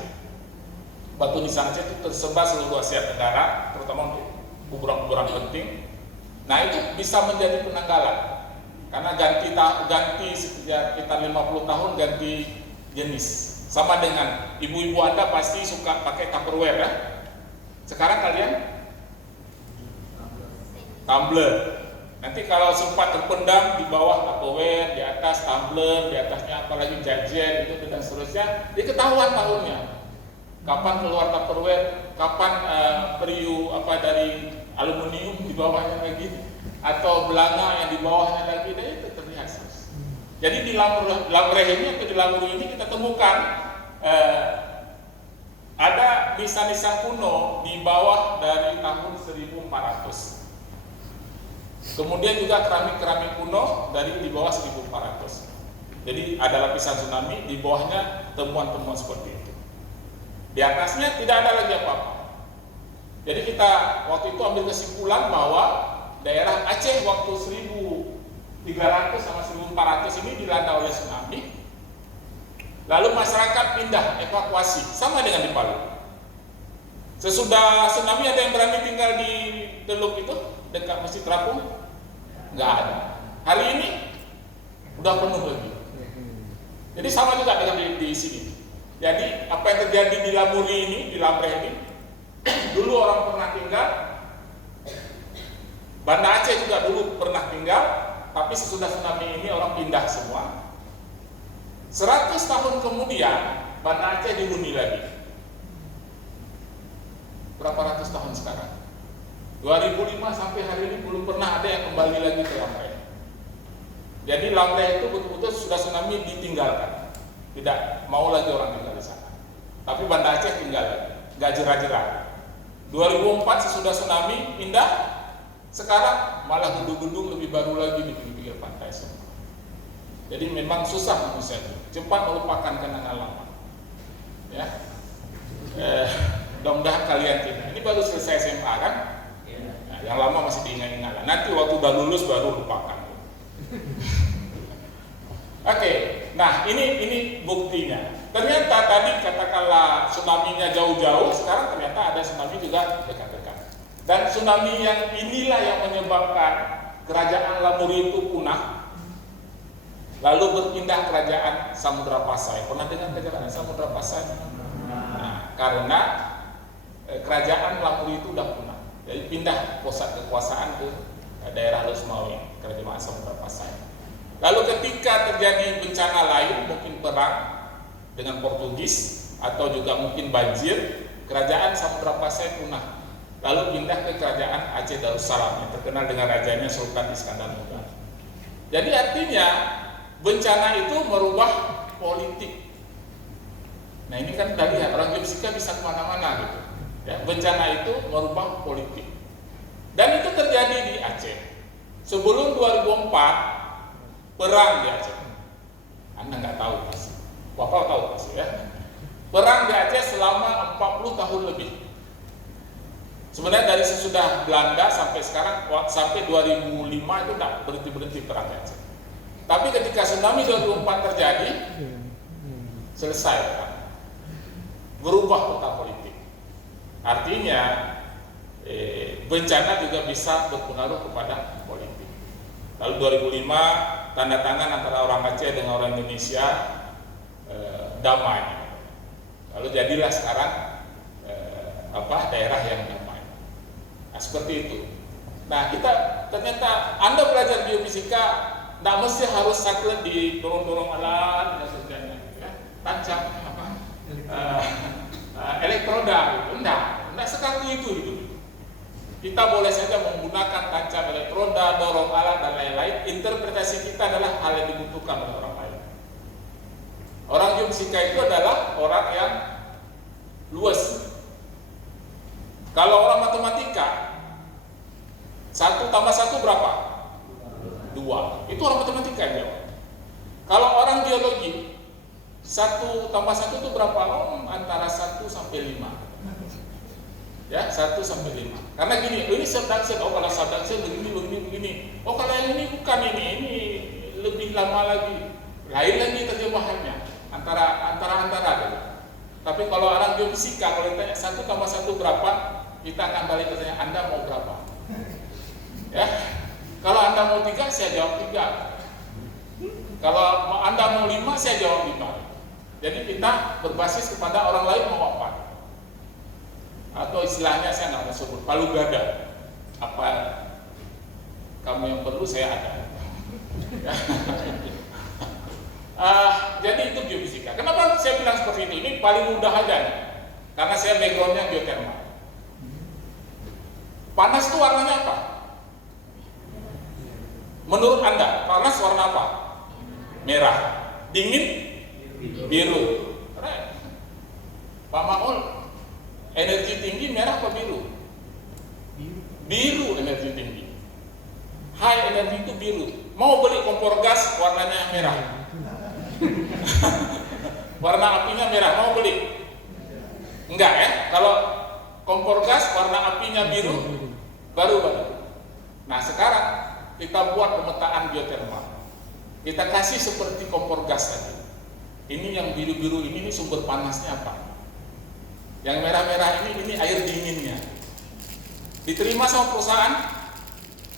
Batu nisan Aceh itu tersebar seluruh Asia Tenggara, terutama untuk kuburan-kuburan penting. Nah, itu bisa menjadi penanggalan, karena ganti sekitar 50 tahun ganti jenis. Sama dengan ibu-ibu Anda pasti suka pakai Tupperware ya. Sekarang kalian tumbler. Nanti kalau sempat terpendam di bawah Tupperware, di atas tumbler, di atasnya apalagi jajan itu dan seterusnya, diketahuan tahunnya. Kapan keluar Tupperware, kapan periuk dari aluminium di bawahnya lagi, atau belanga yang di bawahnya lagi, dan itu terlihat. Jadi di Lamreh ini atau di Lamuri ini kita temukan ada nisan-nisan kuno di bawah dari tahun 1400. Kemudian juga keramik-keramik kuno dari di bawah 1400. Jadi ada lapisan tsunami, di bawahnya temuan-temuan seperti itu. Di atasnya tidak ada lagi apa-apa. Jadi kita waktu itu ambil kesimpulan bahwa daerah Aceh waktu 1300 sama 1400 ini dilanda oleh tsunami. Lalu masyarakat pindah, evakuasi, sama dengan di Palu. Sesudah tsunami ada yang berani tinggal di Teluk itu, dekat Masjid Terapung? Nggak ada. Hari ini udah penuh lagi. Jadi sama juga dengan di sini. Jadi apa yang terjadi di Lamuri ini, di Lamre ini, dulu orang pernah tinggal, Banda Aceh juga dulu pernah tinggal, tapi sesudah tsunami ini orang pindah semua. 100 tahun kemudian Banda Aceh dihuni lagi. Berapa ratus tahun sekarang? 2005 sampai hari ini belum pernah ada yang kembali lagi ke Lamre. Jadi Lamre itu betul-betul sudah tsunami ditinggalkan, tidak mau lagi orang tinggal di sana. Tapi Banda Aceh tinggal lagi, nggak jerah-jerah. 2004 sesudah tsunami pindah, sekarang malah gedung-gedung lebih baru lagi di pinggir pantai semua. Jadi memang susah manusia itu, cepat melupakan kenangan lama. Ya, mudah-mudahan kalian tidak. Ini baru selesai SMA kan? Nah, yang lama masih diingat-ingat. Nanti waktu udah lulus baru lupakan. Oke, nah ini buktinya. Ternyata tadi katakanlah tsunami-nya jauh-jauh, sekarang ternyata ada tsunami juga dekat-dekat. Dan tsunami yang inilah yang menyebabkan kerajaan Lamuri itu punah, lalu berpindah kerajaan Samudra Pasai. Pernah dengar kerajaan Samudra Pasai? Nah, karena kerajaan Lamuri itu udah punah, jadi pindah pusat kekuasaan ke daerah Lusmawi, kerajaan Samudra Pasai. Lalu ketika terjadi bencana lain, mungkin perang dengan Portugis atau juga mungkin banjir, kerajaan Samudra Pasai punah. Lalu pindah ke kerajaan Aceh Darussalam yang terkenal dengan rajanya Sultan Iskandar Muda. Jadi artinya bencana itu merubah politik. Nah ini kan tadi orang geofisika bisa kemana-mana gitu. Ya, bencana itu merubah politik. Dan itu terjadi di Aceh. Sebelum 2004 perang di Aceh. Anda nggak tahu pasti. Bapak tahu pasti ya. Perang di Aceh selama 40 tahun lebih. Sebenarnya dari sesudah Belanda sampai sekarang, sampai 2005 itu tidak berhenti perang di Aceh. Tapi ketika tsunami 2004 terjadi, selesai perang. Berubah peta politik. Artinya bencana juga bisa berpengaruh kepada politik. Lalu 2005 tanda tangan antara orang Aceh dengan orang Indonesia damai. Lalu jadilah sekarang daerah yang damai. Nah, seperti itu. Nah, kita ternyata Anda belajar geofisika tidak mesti harus saklek di dorong-dorong alat dan sebagainya, ya. Tancap elektroda gitu. Enggak sekaku itu gitu. Kita boleh saja menggunakan tancap elektroda, dorong alat dan lain-lain. Interpretasi kita adalah hal yang dibutuhkan oleh orang lain. Orang geofisika itu adalah orang yang luas. Kalau orang matematika, 1 tambah 1 berapa? 2. Itu orang matematika yang jawab. Kalau orang geologi, 1 tambah 1 itu berapa? Antara 1 sampai 5. Ya, 1 sampai 5. Karena gini, ini subduction. Oh, kalau subduction begini. Oh, kalau yang ini bukan ini lebih lama lagi. Lain lagi terjemahannya. Antara gitu. Tapi kalau orang geofisika, kalau ditanya 1 tambah 1 berapa, kita akan balik ke tanya, Anda mau berapa? Ya, kalau Anda mau 3, saya jawab 3. Kalau Anda mau 5, saya jawab 5. Jadi kita berbasis kepada orang lain mau apa? Atau istilahnya saya nggak mau sebut, palu gada. Apa kamu yang perlu saya ada. Jadi itu geofisika. Kenapa saya bilang seperti itu? Ini paling mudah aja nih. Karena saya backgroundnya geothermal. Panas itu warnanya apa? Menurut Anda, panas warna apa? Merah. Dingin? Biru. Keren. Pak Maul, energi tinggi merah apa biru? Biru energi tinggi. High energi itu biru. Mau beli kompor gas warnanya merah. Warna apinya merah, mau beli? Enggak ya? Kalau kompor gas warna apinya biru, baru. Nah sekarang kita buat pemetaan geothermal. Kita kasih seperti kompor gas tadi. Ini yang biru-biru ini sumber panasnya apa? Yang merah-merah ini air dinginnya. Diterima sama perusahaan?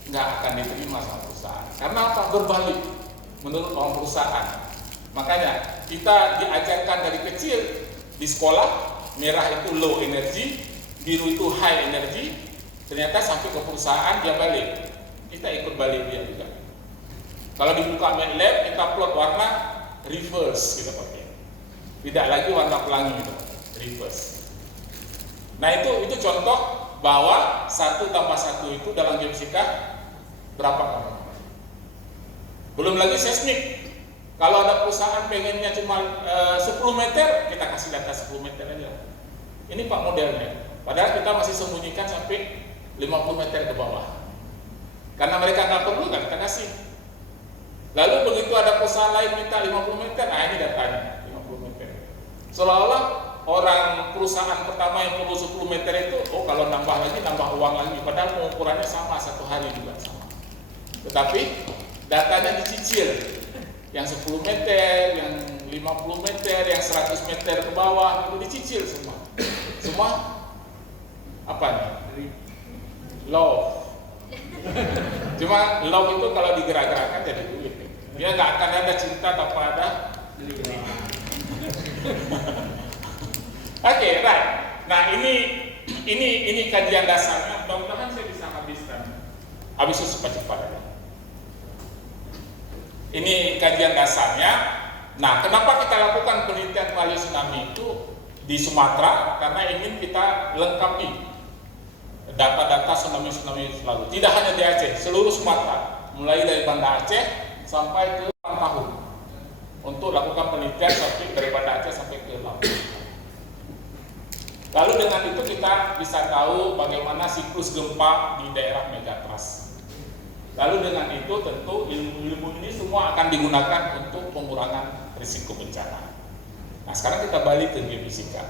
Nggak akan diterima sama perusahaan. Karena apa? Berbalik menurut orang perusahaan. Makanya kita diajarkan dari kecil di sekolah, merah itu low energy, biru itu high energy, ternyata sampai ke perusahaan dia balik, kita ikut balik dia juga. Kalau dibuka MATLAB, kita plot warna reverse kita pakai, tidak lagi warna pelangi gitu, reverse. Nah itu contoh bahwa 1 tambah 1 itu dalam geofisika berapa kamu? Belum lagi seismik. Kalau ada perusahaan pengennya cuma 10 meter, kita kasih data 10 meter aja. Ini Pak modelnya. Padahal kita masih sembunyikan sampai 50 meter ke bawah. Karena mereka nggak perlu, nggak kita kasih. Lalu begitu ada perusahaan lain minta 50 meter, nah ini datanya 50 meter. Seolah-olah orang perusahaan pertama yang perlu 10 meter itu, oh kalau nambah lagi, nambah uang lagi. Padahal pengukurannya sama, 1 hari juga sama. Tetapi datanya dicicil. Yang 10 meter, yang 50 meter, yang 100 meter ke bawah, itu dicicil semua. Semua apa nih? Love. Cuma love itu kalau digerak-gerakkan jadi duit. Dia nggak akan ada cinta tanpa ada. Oke, right. Nah ini kajian dasarnya. Mudah-mudahan saya bisa habis cepat-cepat aja. Ini kajian dasarnya. Nah, kenapa kita lakukan penelitian paleo tsunami itu di Sumatera? Karena ingin kita lengkapi data-data tsunami selalu. Tidak hanya di Aceh, seluruh Sumatera, mulai dari Banda Aceh sampai ke Tahun, untuk lakukan penelitian sampai dari Banda Aceh sampai ke laut. Lalu dengan itu kita bisa tahu bagaimana siklus gempa di daerah megatrust. Lalu dengan itu tentu ilmu-ilmu ini semua akan digunakan untuk pengurangan risiko bencana. Nah sekarang kita balik ke geofisika.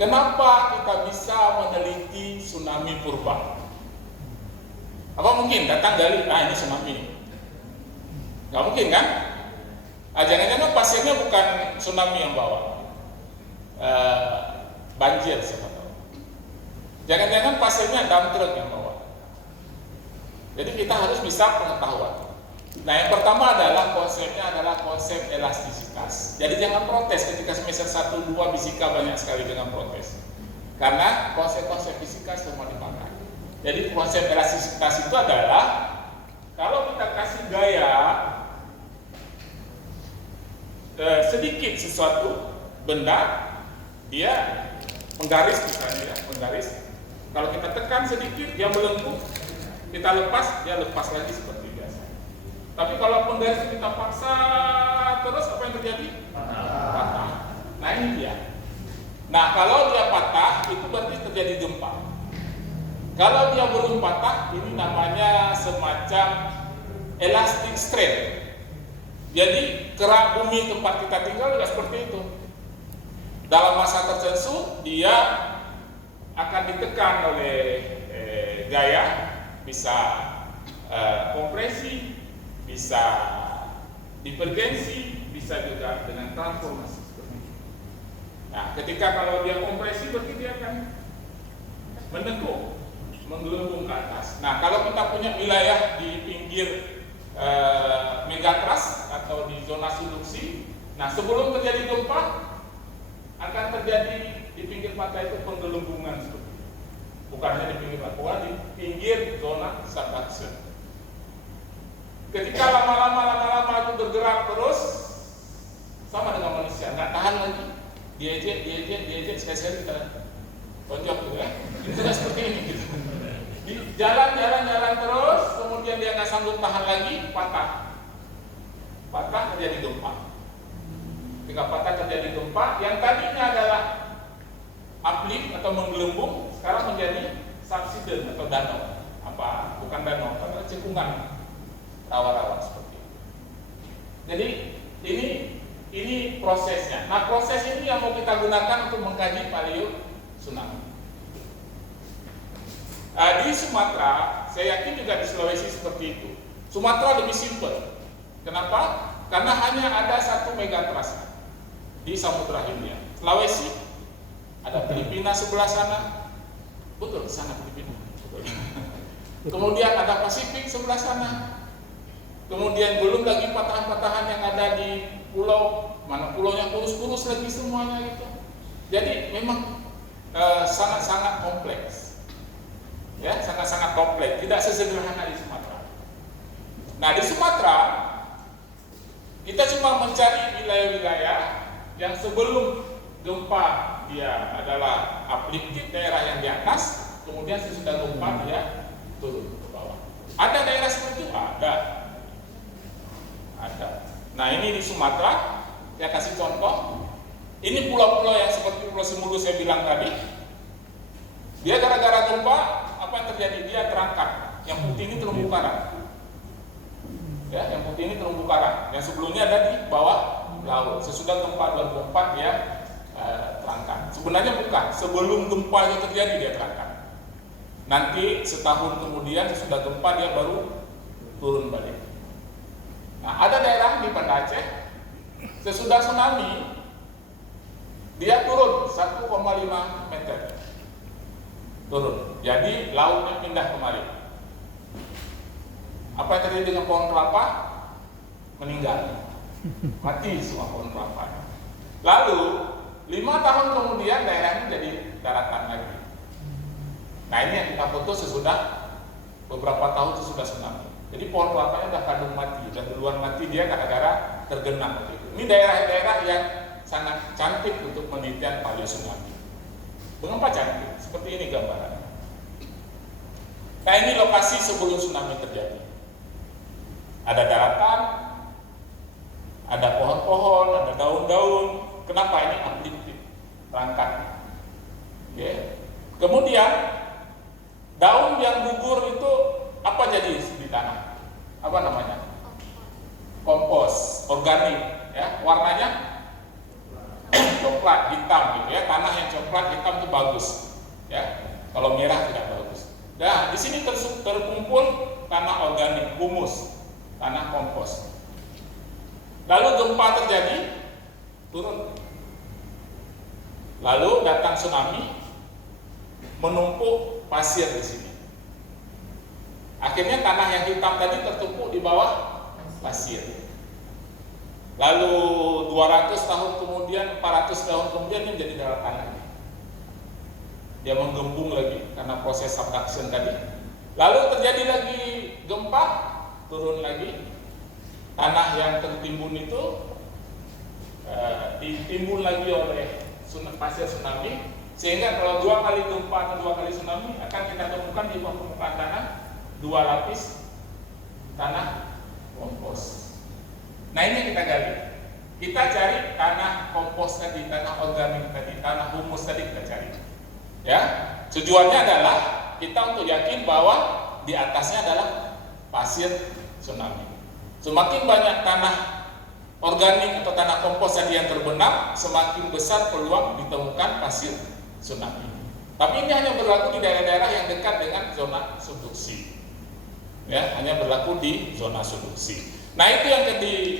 Kenapa kita bisa meneliti tsunami purba? Apa mungkin datang gali, ini tsunami? Gak mungkin kan? Jangan-jangan pasiennya bukan tsunami yang bawa, banjir siapa tahu. Jangan-jangan pasiennya dump truck yang bawa. Jadi kita harus bisa pengetahuan. Nah yang pertama adalah konsepnya adalah konsep elastisitas. Jadi jangan protes ketika semester 1, 2 fisika banyak sekali dengan protes. Karena konsep-konsep fisika semua dipakai. Jadi konsep elastisitas itu adalah kalau kita kasih gaya sedikit sesuatu benda, dia menggaris misalnya ya, menggaris. Kalau kita tekan sedikit dia melengkung. Kita lepas, dia lepas lagi seperti biasa. Tapi kalau penggaris kita paksa terus, apa yang terjadi? Patah. Nah ini dia. Nah kalau dia patah, itu berarti terjadi gempa. Kalau dia belum patah, ini namanya semacam elastic strain. Jadi kerak bumi tempat kita tinggal juga seperti itu. Dalam masa tertentu, dia akan ditekan oleh gaya, bisa kompresi, bisa divergensi, bisa juga dengan transformasi seperti itu. Nah, ketika kalau dia kompresi berarti dia akan mendekung, menggelembung ke atas. Nah, kalau kita punya wilayah di pinggir megatrust atau di zona subduksi, nah sebelum terjadi gempa akan terjadi di pinggir pantai itu penggelembungan seperti itu. Bukan hanya di pinggir Papua, di pinggir zona subduction. Ketika lama-lama itu bergerak terus, sama dengan manusia, nggak tahan lagi, diejek, sekali-sekali kita tonjok gitu ya. Itu kan seperti ini gitu. Jalan terus, kemudian dia nggak sanggup tahan lagi, patah terjadi gempa. Ketika patah terjadi gempa, yang tadinya adalah uplift atau menggelembung, sekarang menjadi subsiden atau danau. Bukan danau, tapi cekungan rawa-rawa seperti itu. Jadi ini prosesnya. Nah proses ini yang mau kita gunakan untuk mengkaji paleo tsunami. Di Sumatera, saya yakin juga di Sulawesi seperti itu. Sumatera lebih simpel. Kenapa? Karena hanya ada 1 megatrust di Samudra Hindia. Sulawesi ada Filipina sebelah sana, betul sana Filipina. Kemudian ada Pasifik sebelah sana. Kemudian belum lagi patahan-patahan yang ada di Pulau mana pulaunya kurus-kurus lagi semuanya gitu. Jadi memang sangat-sangat kompleks, ya, sangat-sangat kompleks, tidak sesederhana di Sumatera. Nah, di Sumatera kita cuma mencari wilayah-wilayah yang sebelum gempa dia adalah uplifted, daerah yang di atas, kemudian sesudah gempa dia turun ke bawah. Ada daerah seperti itu? Ada. Nah, ini di Sumatera, saya kasih contoh. Ini pulau-pulau yang seperti Pulau Simulu saya bilang tadi. Dia gara-gara gempa, apa yang terjadi? Dia terangkat. Yang putih ini terumbu karang. Ya, yang putih ini terumbu karang. Yang sebelumnya ada di bawah laut. Sesudah gempa 2004 dia terangkat. Sebenarnya bukan. Sebelum gempa itu terjadi dia terangkat. Nanti setahun kemudian sesudah gempa dia baru turun balik. Nah, ada daerah di Banda Aceh sesudah tsunami dia turun 1,5 meter. Turun. Jadi lautnya pindah kemari. Apa yang terjadi dengan pohon kelapa? Meninggal. Mati semua pohon kelapa. Lalu 5 tahun kemudian daerah ini jadi daratan lagi. Nah, ini yang kita foto sesudah beberapa tahun sesudah tsunami. Jadi pohon kelapanya udah kadung mati, dan duluan mati dia gara-gara tergenang. Ini daerah-daerah yang sangat cantik untuk penelitian paleo tsunami. Mengapa cantik? Seperti ini gambarannya. Nah, ini lokasi sebelum tsunami terjadi. Ada daratan, ada pohon-pohon, ada daun-daun. Kenapa ini uplifted, terangkat? Okay. Kemudian daun yang gugur itu apa jadi di tanah? Apa namanya? Kompos, organik, ya. Warnanya coklat hitam gitu ya. Tanah yang coklat hitam itu bagus, ya. Kalau merah tidak bagus. Nah, di sini terkumpul tanah organik, humus, tanah kompos. Lalu gempa terjadi, turun. Lalu datang tsunami, menumpuk pasir di sini. Akhirnya tanah yang hitam tadi tertumpuk di bawah pasir. Lalu 200 tahun kemudian, 400 tahun kemudian ini menjadi daratan lagi. Dia menggembung lagi karena proses subduction tadi. Lalu terjadi lagi gempa, turun lagi. Tanah yang tertimbun itu ditimbun lagi oleh pasir tsunami, sehingga kalau 2 kali gempa atau 2 kali tsunami akan kita temukan di bawah permukaan tanah 2 lapis tanah kompos. Nah, ini yang kita gali. Kita cari tanah kompos tadi, tanah organik tadi, tanah humus tadi kita cari. Ya, tujuannya adalah kita untuk yakin bahwa di atasnya adalah pasir tsunami. Semakin banyak tanah organik atau tanah kompos tadi yang terbenam, semakin besar peluang ditemukan pasir tsunami. Tapi ini hanya berlaku di daerah-daerah yang dekat dengan zona subduksi. Ya, hanya berlaku di zona subduksi. Nah, itu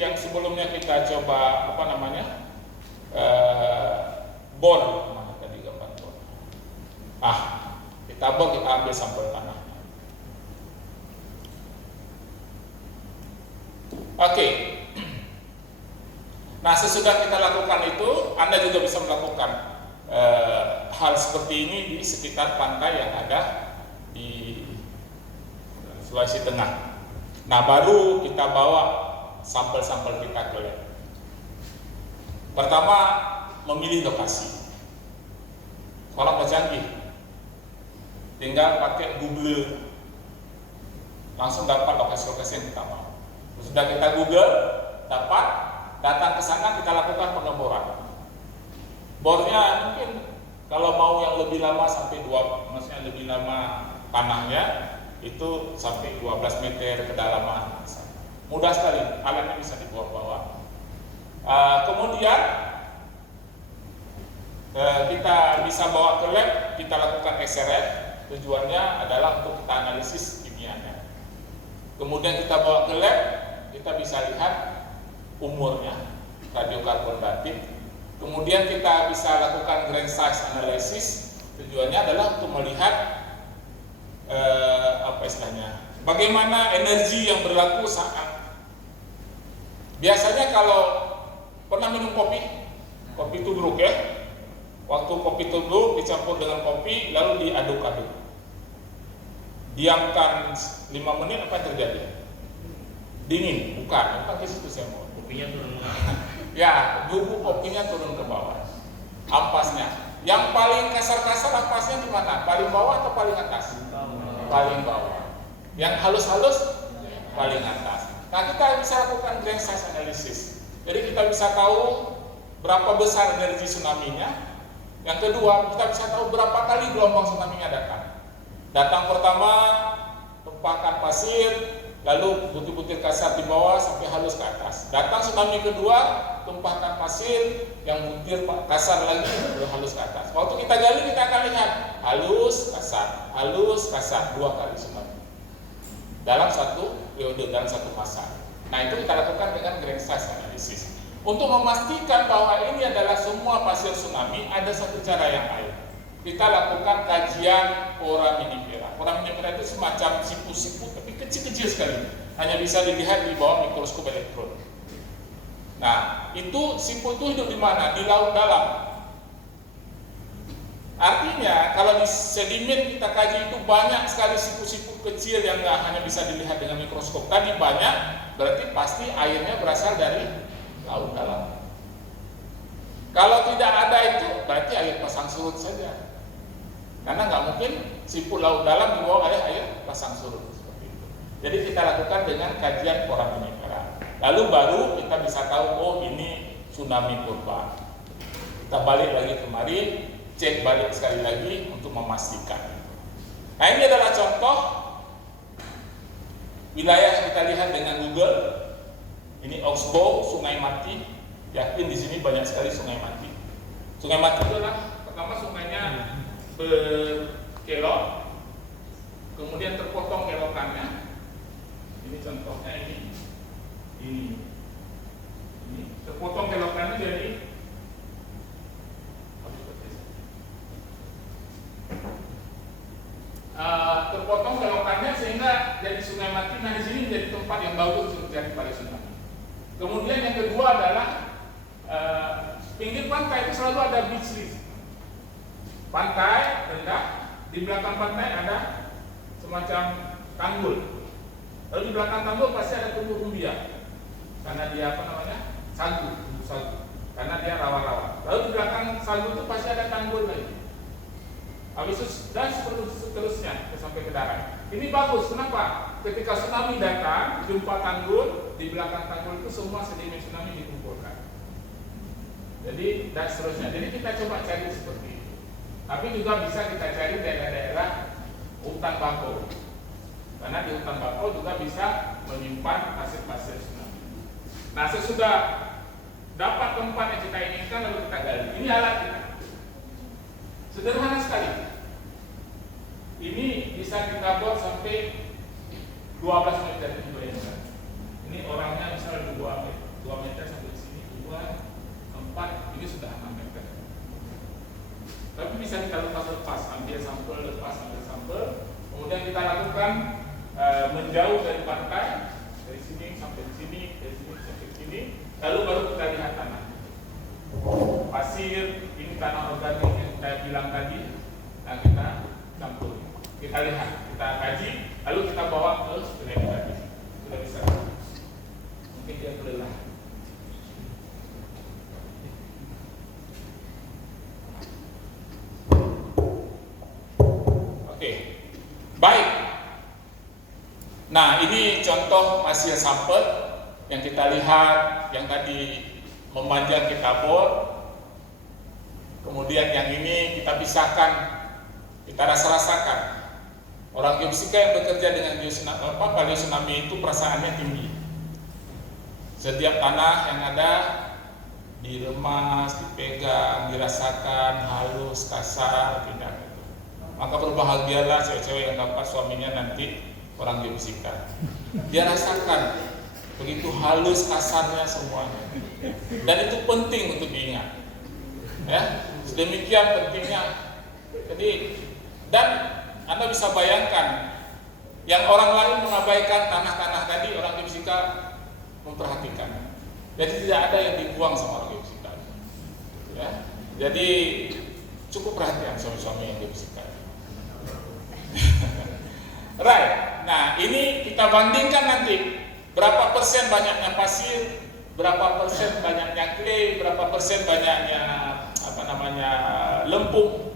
yang sebelumnya kita coba bor, mana tadi gambar bor. Kita bor, kita ambil sampel tanah. Oke. Nah, sesudah kita lakukan itu, Anda juga bisa melakukan hal seperti ini di sekitar pantai yang ada di Sulawesi Tengah. Nah, baru kita bawa sampel-sampel kita ke lab. Pertama, memilih lokasi. Orang canggih, tinggal pakai Google, langsung dapat lokasi-lokasi yang kita mau. Sudah kita Google, dapat, datang ke sana, kita lakukan pengeboran. Bornya mungkin kalau mau yang lebih lama sampai maksudnya lebih lama tanahnya itu sampai 12 meter kedalaman. Mudah sekali, alatnya bisa dibawa-bawa. Kemudian kita bisa bawa ke lab, kita lakukan SRF. Tujuannya adalah untuk kita analisis kimianya. Kemudian kita bawa ke lab, kita bisa lihat umurnya, radiokarbon dating. Kemudian kita bisa lakukan grain size analysis. Tujuannya adalah untuk melihat bagaimana energi yang berlaku saat. Biasanya kalau Pernah minum kopi? Kopi tubruk ya. Waktu kopi tubruk dicampur dengan kopi lalu diaduk-aduk. Diamkan 5 menit, apa yang terjadi? Dingin, bukan ke situ saya mau. Kopinya turun. Ya, bubuk kopinya turun ke bawah. Ampasnya. Yang paling kasar-kasar ampasnya di mana? Paling bawah atau paling atas? Paling bawah. Yang halus-halus paling atas. Nah, kita bisa lakukan grain size analysis. Jadi kita bisa tahu berapa besar energi tsunami-nya. Yang kedua, kita bisa tahu berapa kali gelombang tsunami-nya datang. Datang pertama, tumpahan pasir, lalu butir-butir kasar di bawah sampai halus ke atas. Datang tsunami kedua, tumpahan pasir yang butir kasar lagi lalu halus ke atas. Waktu kita gali kita akan lihat halus, kasar 2 kali tsunami dalam satu periode, dalam satu masa. Nah, itu kita lakukan dengan grain size analysis. Untuk memastikan bahwa ini adalah semua pasir tsunami, ada satu cara yang lain. Kita lakukan kajian foraminifera. Foraminifera itu semacam sipu-sipu tapi kecil-kecil sekali, hanya bisa dilihat di bawah mikroskop elektron. Nah, itu sipu itu hidup di mana? Di laut dalam. Artinya, kalau di sedimen kita kaji itu banyak sekali sipu-sipu kecil yang nggak hanya bisa dilihat dengan mikroskop. Tadi banyak, berarti pasti airnya berasal dari laut dalam. Kalau tidak ada itu, berarti air pasang surut saja. Karena nggak mungkin sipu laut dalam di bawah air pasang surut seperti itu. Jadi kita lakukan dengan kajian foraminifera. Lalu baru kita bisa tahu, oh ini tsunami purba. Kita balik lagi kemari, cek balik sekali lagi untuk memastikan. Nah, ini adalah contoh wilayah yang kita lihat dengan Google. Ini Oxbow, Sungai Mati. Yakin di sini banyak sekali sungai mati. Sungai mati itu adalah pertama sungainya berkelok, kemudian terpotong kelokannya. Ini contohnya ini terpotong kelokannya jadi terpotong kelokannya sehingga jadi sungai mati. Nah, di sini jadi tempat yang bagus untuk terjadi pada tsunami. Kemudian yang kedua adalah pinggir pantai itu selalu ada beach reef. Pantai rendah, di belakang pantai ada semacam tanggul. Lalu di belakang tanggul pasti ada tumbuh rumbia, karena dia sagu. Karena dia rawa-rawa. Lalu di belakang sagu itu pasti ada tanggul lagi. Habis itu dan seterusnya sampai ke darat. Ini bagus, kenapa? Ketika tsunami datang, jumpa tanggul, di belakang tanggul itu semua sedimen tsunami dikumpulkan. Jadi dan seterusnya. Jadi kita coba cari seperti itu. Tapi juga bisa kita cari daerah-daerah hutan bakau. Karena di hutan bakau juga bisa menyimpan pasir-pasir tsunami. Nah, sesudah dapat tempat yang kita inginkan lalu kita gali. Ini alat kita. Sederhana sekali. Ini bisa kita bor sampai 12 meter. Ini orangnya misalnya 2 meter sampai sini, 2, 4, ini sudah 6 meter. Tapi bisa kita lepas-lepas, ambil sampel, kemudian kita lakukan menjauh dari pantai, dari sini sampai sini, dari sini sampai sini, lalu baru kita lihat tanah. Pasir, ini tanah organik yang saya bilang tadi, nah kita campur. Kita lihat, kita kaji, lalu kita bawa ke sungai tadi. Sudah bisa. Mungkin dia kelelahan. Oke, baik. Nah, ini contoh hasil sampel yang kita lihat, yang tadi memanjang kita bor. Kemudian yang ini kita pisahkan, kita rasa-rasakan. Orang geofisika yang bekerja dengan paleotsunami itu perasaannya tinggi. Setiap tanah yang ada diremas, dipegang, dirasakan, halus, kasar, tidak. Maka berbahagialah cewek-cewek yang dapat suaminya nanti orang geofisika. Dia rasakan begitu halus, kasarnya semuanya. Dan itu penting untuk diingat. Ya, sedemikian pentingnya. Jadi, dan Anda bisa bayangkan yang orang lain mengabaikan tanah-tanah tadi, orang geofisika memperhatikan. Jadi tidak ada yang dibuang sama orang geofisika. Ya. Jadi cukup perhatian suami-suami yang geofisika. Right. Nah, ini kita bandingkan nanti berapa persen banyaknya pasir, berapa persen banyaknya clay, berapa persen banyaknya lempung.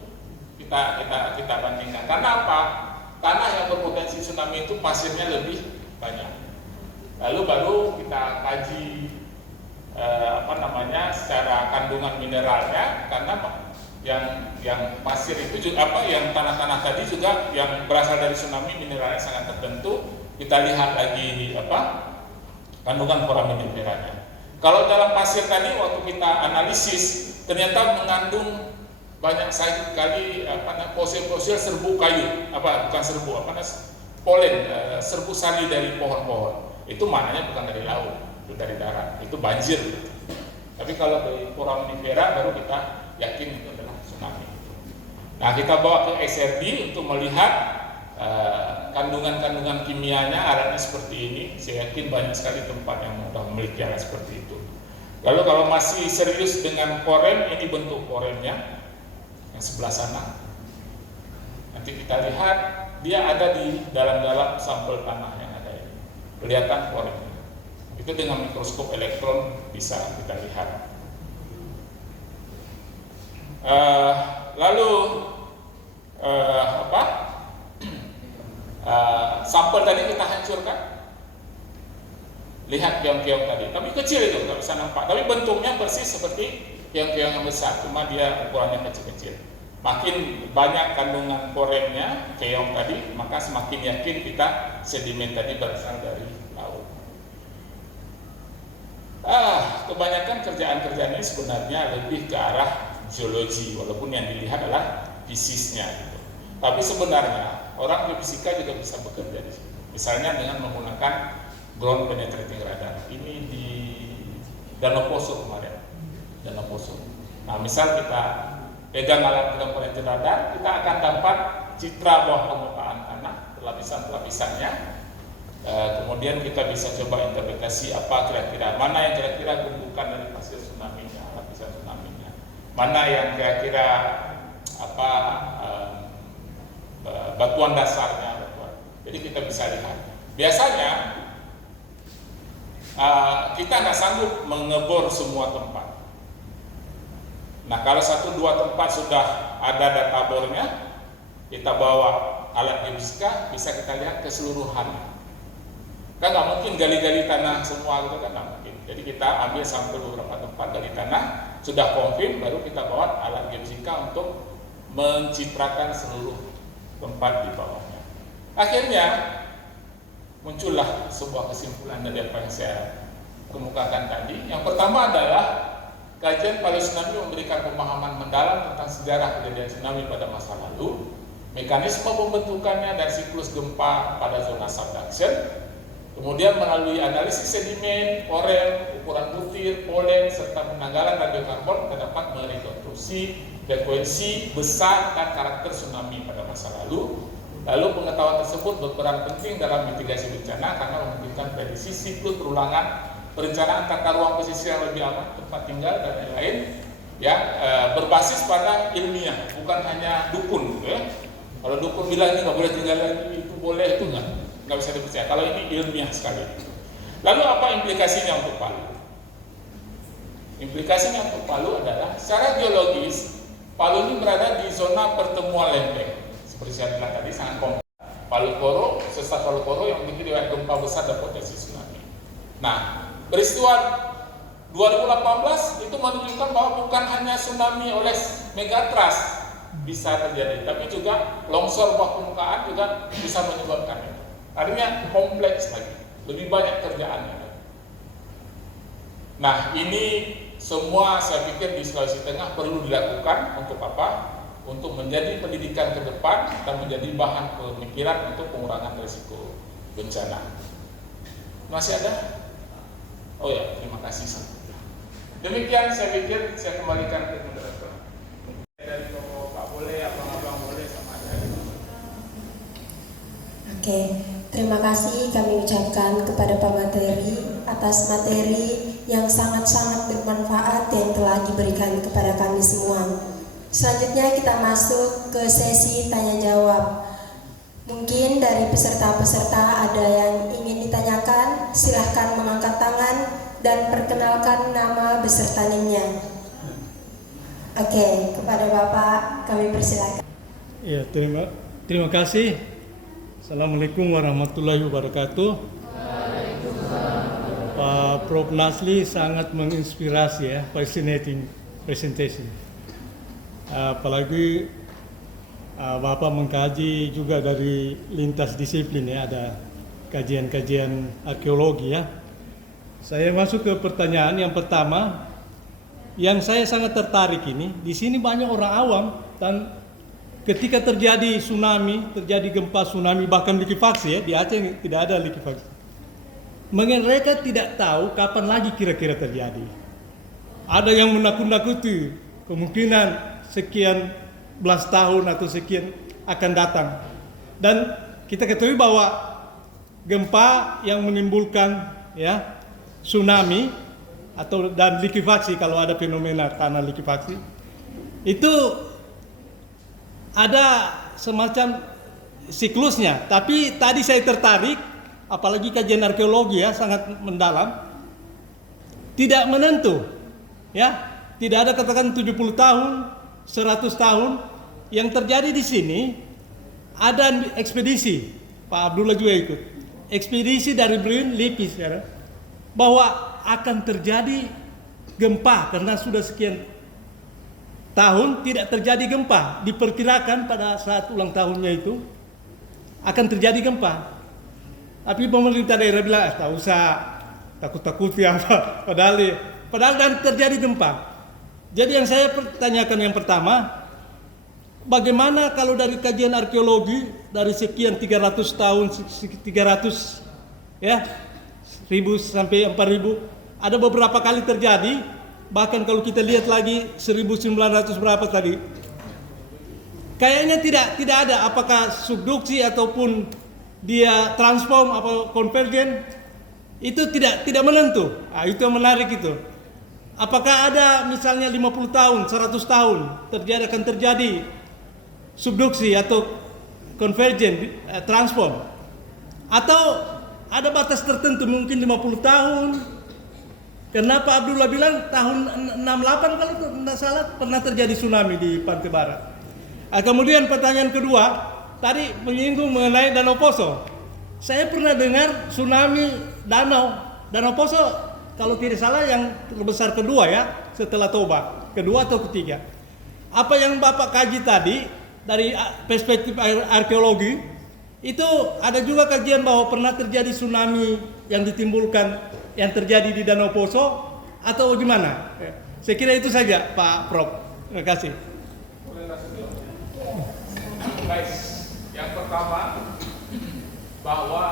Kita bandingkan. Karena apa? Tanah yang berpotensi tsunami itu pasirnya lebih banyak. Lalu baru kita kaji secara kandungan mineralnya, karena yang pasir itu juga yang tanah-tanah tadi juga yang berasal dari tsunami mineralnya sangat tertentu. Kita lihat lagi kandungan foraminiferanya. Kalau dalam pasir tadi waktu kita analisis ternyata mengandung banyak sekali fosil-fosil serbu kayu, polen, serbu sari dari pohon-pohon. Itu maknanya bukan dari laut, itu dari darat, itu banjir. Tapi kalau dari foraminifera baru kita yakin itu adalah tsunami. Nah, kita bawa ke XRD untuk melihat kandungan-kandungan kimianya, alatnya seperti ini. Saya yakin banyak sekali tempat yang sudah memiliki alat seperti itu. Lalu kalau masih serius dengan korem, ini bentuk koremnya yang sebelah sana. Nanti kita lihat dia ada di dalam sampel tanah yang ada ini. Kelihatan koremnya. Itu dengan mikroskop elektron bisa kita lihat. Sampel tadi kita hancurkan. Lihat keong-keong tadi, tapi kecil itu, nggak bisa nampak. Tapi bentuknya persis seperti keong-keong yang besar, cuma dia ukurannya kecil-kecil. Makin banyak kandungan koremnya, keong tadi, maka semakin yakin kita sedimen tadi berasal dari laut. Kebanyakan kerjaan-kerjaan ini sebenarnya lebih ke arah geologi, walaupun yang dilihat adalah fisiknya gitu. Tapi sebenarnya orang geofisika juga bisa bekerja di sini. Misalnya dengan menggunakan ground penetrating radar. Ini di Danau Poso kemarin. Danau Poso. Nah, misal kita pegang alat ground penetrating radar, kita akan dapat citra bawah permukaan tanah, lapisan-lapisannya. Kemudian kita bisa coba interpretasi apa kira-kira mana yang kira-kira gundukan dari pasir tsunami-nya, lapisan tsunami-nya. Mana yang kira-kira batuan dasarnya. Jadi kita bisa lihat. Biasanya kita nggak sanggup mengebor semua tempat. Nah, kalau 1-2 tempat sudah ada data bornya, kita bawa alat geofisika, bisa kita lihat keseluruhan. Kan nggak mungkin gali-gali tanah semua gitu kan, nggak mungkin. Jadi kita ambil sampel beberapa tempat dari tanah, sudah confirm, baru kita bawa alat geofisika untuk mencitrakan seluruh tempat di bawahnya. Akhirnya muncullah sebuah kesimpulan dari apa yang saya kemukakan tadi. Yang pertama adalah kajian paleontologi memberikan pemahaman mendalam tentang sejarah kejadian tsunami pada masa lalu, mekanisme pembentukannya dan siklus gempa pada zona subduction. Kemudian melalui analisis sedimen, korem, ukuran butir, polen, serta penanggalan radiokarbon, kita dapat merekonstruksi frekuensi, besar, dan karakter tsunami pada masa lalu. Lalu pengetahuan tersebut berperan penting dalam mitigasi bencana karena memungkinkan prediksi siklus berulangan perencanaan tata ruang pesisir yang lebih aman, tempat tinggal, dan lain-lain, ya, berbasis pada ilmiah, bukan hanya dukun, gitu ya. Kalau dukun bilang ini nggak boleh tinggal lagi, itu boleh, itu nggak bisa dipercaya. Kalau ini ilmiah sekali. Lalu apa implikasinya untuk Palu? Implikasinya untuk Palu adalah secara geologis Palu ini berada di zona pertemuan lempeng. Seperti saya bilang tadi, sangat kompleks. Palu Koro, sesar Palu Koro yang memiliki riwayat gempa besar dan potensi tsunami. Nah, peristiwa 2018 itu menunjukkan bahwa bukan hanya tsunami oleh megatrust bisa terjadi, tapi juga longsor bawah permukaan juga bisa menyebabkan itu. Artinya kompleks lagi, lebih banyak kerjaannya. Nah, ini semua saya pikir di Sulawesi Tengah perlu dilakukan untuk apa? Untuk menjadi pendidikan ke depan dan menjadi bahan pemikiran untuk pengurangan risiko bencana. Masih ada? Oh ya, terima kasih. Demikian saya pikir saya kembalikan ke moderator. Dari Bapak Pak boleh, abang-abang boleh, sama ada. Oke, terima terima kasih kami ucapkan kepada Pak Materi atas materi yang sangat-sangat bermanfaat yang telah diberikan kepada kami semua. Selanjutnya kita masuk ke sesi tanya jawab. Mungkin dari peserta-peserta ada yang ingin ditanyakan, silahkan mengangkat tangan dan perkenalkan nama beserta NIM-nya. Oke, kepada Bapak kami persilakan. Ya, terima kasih. Assalamualaikum warahmatullahi wabarakatuh. Pak Prof. Nasli sangat menginspirasi ya, fascinating presentation. Apalagi Bapak mengkaji juga dari lintas disiplin ya, ada kajian-kajian arkeologi ya. Saya masuk ke pertanyaan yang pertama, yang saya sangat tertarik ini, di sini banyak orang awam dan ketika terjadi tsunami, terjadi gempa tsunami bahkan likuifaksi ya, di Aceh tidak ada likuifaksi. Mereka tidak tahu kapan lagi kira-kira terjadi. Ada yang menakut-nakuti kemungkinan sekian belas tahun atau sekian akan datang. Dan kita ketahui bahwa gempa yang menimbulkan ya tsunami atau dan likuifaksi, kalau ada fenomena tanah likuifaksi itu ada semacam siklusnya. Tapi tadi saya tertarik, apalagi kajian arkeologi ya sangat mendalam, tidak menentu ya, tidak ada katakan 70 tahun 100 tahun. Yang terjadi di sini ada ekspedisi, Pak Abdullah juga ikut, ekspedisi dari BRIN LIPI sekarang, bahwa akan terjadi gempa karena sudah sekian tahun tidak terjadi gempa. Diperkirakan pada saat ulang tahunnya itu akan terjadi gempa. Tapi pemerintah daerah bilang, tak usah takut-takuti apa, padahal dan terjadi gempa. Jadi yang saya pertanyakan yang pertama, bagaimana kalau dari kajian arkeologi dari sekian 300 tahun, 300 ya, 1000 sampai 4000, ada beberapa kali terjadi, bahkan kalau kita lihat lagi 1900 berapa tadi, kayaknya tidak ada apakah subduksi ataupun dia transform atau konvergen, itu tidak menentu. Nah, itu yang menarik itu. Apakah ada misalnya 50 tahun, 100 tahun akan terjadi subduksi atau konvergen, transform, atau ada batas tertentu mungkin 50 tahun. Kenapa Abdullah bilang tahun 68 kalau tidak salah pernah terjadi tsunami di Pantai Barat. Kemudian pertanyaan kedua, tadi menyinggung mengenai Danau Poso. Saya pernah dengar tsunami Danau Poso, kalau tidak salah yang terbesar kedua ya, setelah Toba, kedua atau ketiga. Apa yang Bapak kaji tadi dari perspektif arkeologi, itu ada juga kajian bahwa pernah terjadi tsunami yang ditimbulkan, yang terjadi di Danau Poso, atau gimana? Saya kira itu saja Pak Prof. Terima kasih. Baik, yang pertama bahwa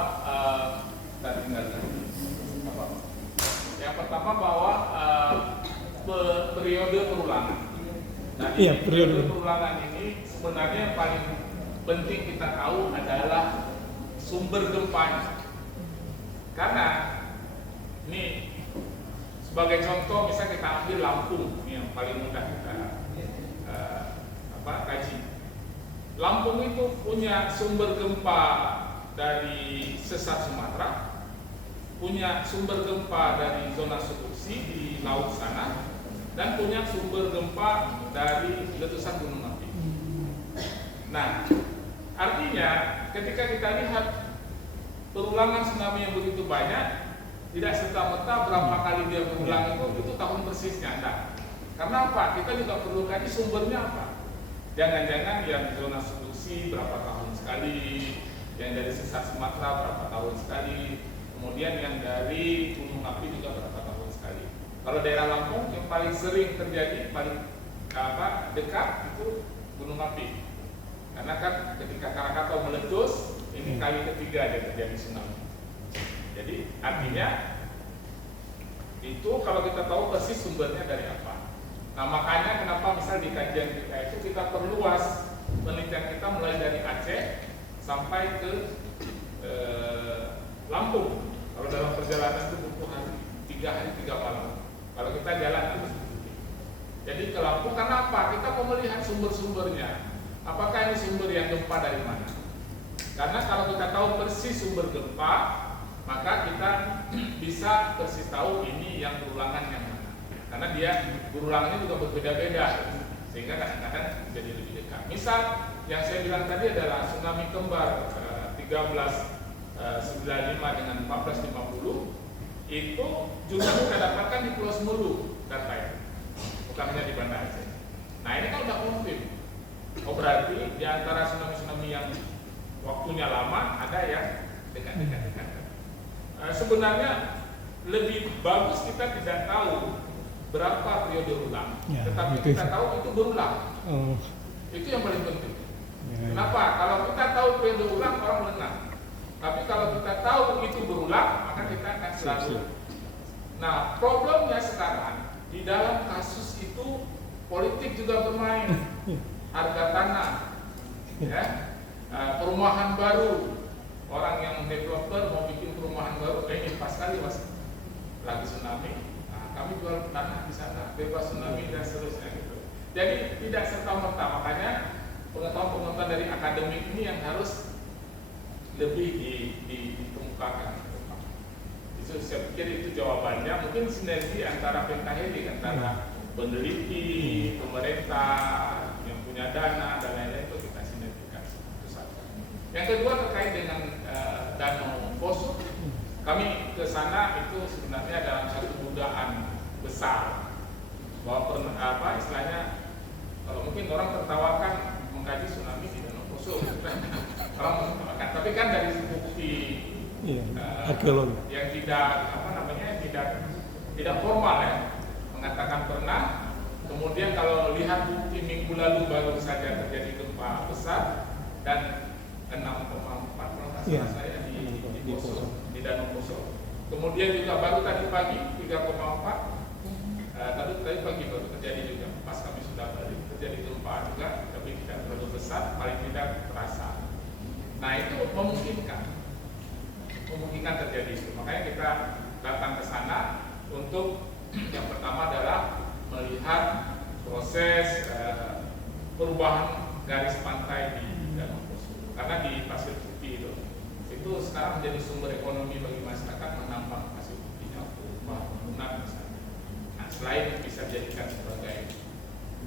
yang pertama bahwa periode perulangan. Nah, iya, periode perulangan ini sebenarnya yang paling penting kita tahu adalah sumber gempanya. Karena ini sebagai contoh, misalnya kita ambil Lampung, ini yang paling mudah kita kaji. Lampung itu punya sumber gempa dari sesar Sumatera, punya sumber gempa dari zona subduksi di laut sana, dan punya sumber gempa dari letusan gunung api. Nah, artinya ketika kita lihat perulangan tsunami yang begitu banyak, tidak serta-merta berapa kali dia berulang itu tahun persisnya. Nah, karena apa? Kita juga perlu kaji sumbernya apa. Jangan-jangan yang zona subduksi berapa tahun sekali, yang dari sesar Sumatera berapa tahun sekali, kemudian yang dari gunung api juga berapa tahun sekali. Kalau daerah Lampung yang paling sering terjadi, paling dekat itu gunung api. Karena kan ketika Krakatau meletus, ini kali ketiga dia terjadi tsunami. Jadi artinya itu kalau kita tahu persis sumbernya dari apa. Nah, makanya kenapa misal di kajian kita itu kita perluas penelitian kita mulai dari Aceh sampai ke Lampung. Kalau dalam perjalanan itu butuh 3 hari 3 malam. Kalau kita jalan harus cuti. Jadi ke Lampung karena apa? Kita mau melihat sumber-sumbernya. Apakah ini sumber yang gempa dari mana? Karena kalau kita tahu persis sumber gempa, maka kita bisa persis tahu ini yang berulangan yang mana. Karena dia berulangannya juga berbeda-beda, sehingga kadang-kadang jadi lebih dekat. Misal yang saya bilang tadi adalah tsunami kembar 1395 dengan 1450 itu juga kita dapatkan di Pulau Semulu datanya, bukan hanya di Banda Aceh. Nah ini kan udah konfirm. Oh berarti di antara tsunami-tsunami yang waktunya lama ada yang dekat-dekat. Sebenarnya lebih bagus kita tidak tahu berapa periode ulang, Ya, tetapi itu. kita tahu itu berulang. Oh, Itu yang paling penting. ya. Kenapa? Kalau kita tahu periode ulang orang mengenal. Tapi kalau kita tahu itu berulang, maka kita akan selalu. Nah, problemnya sekarang di dalam kasus itu politik juga bermain. Harga tanah, ya, perumahan baru. Orang yang developer mau bikin perumahan baru, ini pas kali mas lagi tsunami. Nah, kami jual tanah di sana, bebas tsunami dan seterusnya gitu. Jadi tidak serta-merta, makanya pengetahuan-pengetahuan dari akademik ini yang harus lebih dikemukakan. Itu saya pikir itu jawabannya. Mungkin sinergi antara pentahelik, antara peneliti, pemerintah yang punya dana dan lain-lain itu kita sinergikan. Itu satu. Yang kedua terkait dengan Danau Poso, kami ke sana itu sebenarnya dalam satu budaan besar bahwa istilahnya kalau mungkin orang tertawakan mengkaji tsunami di Danau Poso, orang tertawakan, tapi kan dari bukti arkeologi yang tidak formal ya, mengatakan pernah. Kemudian kalau lihat bukti minggu lalu baru saja terjadi gempa besar dan 6,4 kalau nggak salah saya di Poso, di Danau Poso. Kemudian juga baru tadi pagi 3,4. Tadi pagi baru terjadi juga. Pas kami sudah balik terjadi gempa juga, tapi tidak terlalu besar, paling tidak terasa. Nah itu memungkinkan terjadi itu. Makanya kita datang ke sana untuk yang pertama adalah melihat proses perubahan garis pantai di Danau Poso. Karena di Pasir Putih itu sekarang menjadi sumber ekonomi bagi masyarakat, menambang pasir putihnya untuk bangunan misalnya. Nah, selain bisa dijadikan sebagai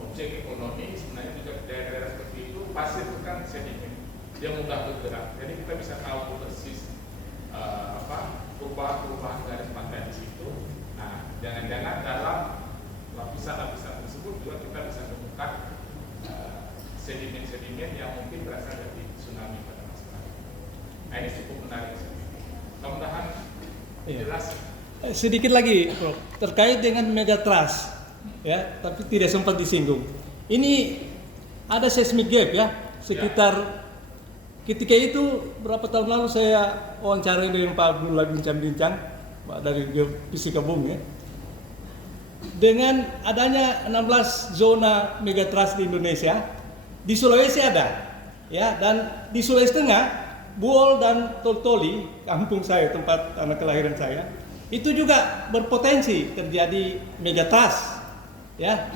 objek ekonomi, sebenarnya juga di daerah-daerah seperti itu pasir itu kan sedimen, dia mudah bergerak. Jadi kita bisa tahu persis perubahan garis pantai di situ. Nah, jangan-jangan dalam lapisan-lapisan tersebut juga kita bisa temukan sedimen-sedimen yang mungkin berasal dari tsunami pada masa lalu. Nah, ini cukup menarik. Mudah-mudahan jelas. Sedikit lagi, Prof, terkait dengan megatrust, ya, tapi tidak sempat disinggung. Ini ada seismic gap ya, sekitar ketika itu berapa tahun lalu saya wawancara dengan Pak Abdullah bincang-bincang dari Geofisika Bumi ya. Dengan adanya 16 zona megatrust di Indonesia, di Sulawesi ada, ya, dan di Sulawesi Tengah, Buol dan Toltoli, kampung saya, tempat anak kelahiran saya, itu juga berpotensi terjadi megatrust, ya.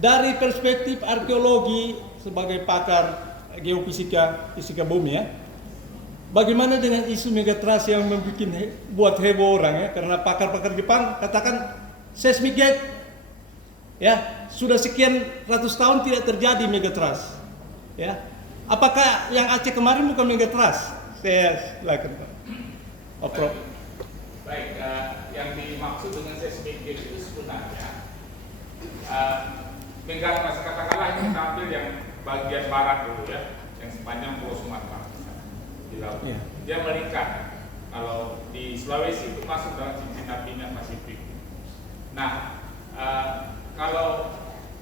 Dari perspektif arkeologi sebagai pakar fisika bumi ya, bagaimana dengan isu megatrust yang buat heboh orang ya, karena pakar-pakar Jepang katakan seismic gap, ya, sudah sekian ratus tahun tidak terjadi megatrust, ya. Apakah yang Aceh kemarin bukan megatrust? Saya silakan Pak. Prof. Baik, yang dimaksud dengan seismic gap itu sebenarnya megatrust, katakanlah ini kita ambil yang bagian barat dulu ya, yang sepanjang Pulau Sumatera di laut. Yeah. Dia meningkat. Kalau di Sulawesi itu masuk dalam cincin apinya Pasifik. Nah, kalau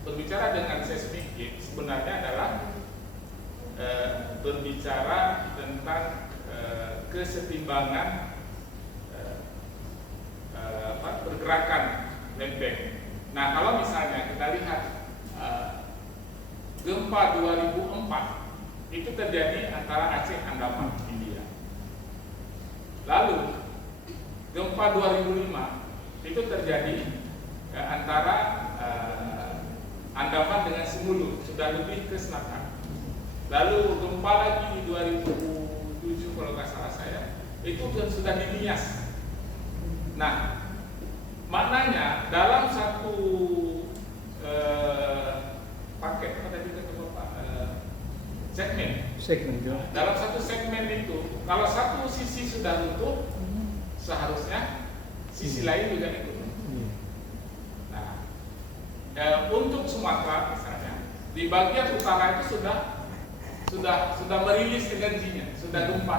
berbicara dengan seismic gap sebenarnya adalah berbicara tentang kesetimbangan pergerakan lempeng. Nah, kalau misalnya kita lihat gempa 2004 itu terjadi antara Aceh Andaman India. Lalu gempa 2005 itu terjadi antara Andaman dengan Simulu, sudah lebih ke selatan. Lalu gempa lagi di 2007 kalau nggak salah saya, itu sudah di Nias. Nah, maknanya dalam satu paket tadi kata Bapak segmen. Dalam satu segmen itu, kalau satu sisi sudah runtuh, seharusnya sisi lain juga ikut. Nah, untuk Sumatera misalnya, di bagian utara itu sudah merilis energinya, sudah gempa.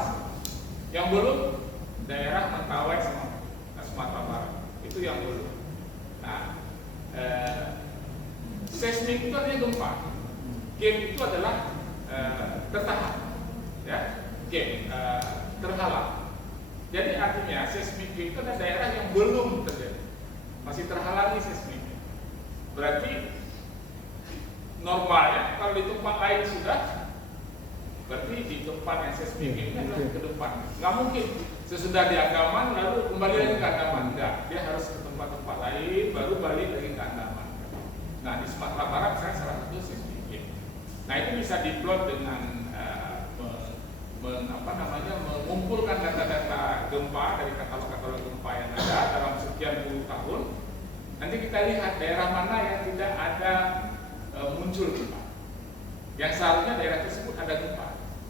Yang belum daerah Mentawai sama Sumatera Barat, itu yang belum. Nah, seismik itu artinya gempa. Gap itu adalah tertahan, ya, gap, terhalang. Jadi artinya seismik itu adalah daerah yang belum terjadi, masih terhalangi seismiknya. Berarti normalnya kalau di tempat lain sudah, berarti di tempat yang seismik ini adalah ke depan. Nggak mungkin sesudah di Andaman lalu kembali lagi ke Andaman, enggak. Dia harus ke tempat-tempat lain baru balik lagi ke Andaman. Nah, di Sumatera Barat saya salah satu seismik. Nah, itu bisa diplot dengan mengumpulkan data-data gempa dari katalog-katalog gempa yang ada dalam sekian puluh tahun. Nanti kita lihat daerah mana yang tidak ada muncul gempa. Yang seharusnya daerah tersebut ada gempa,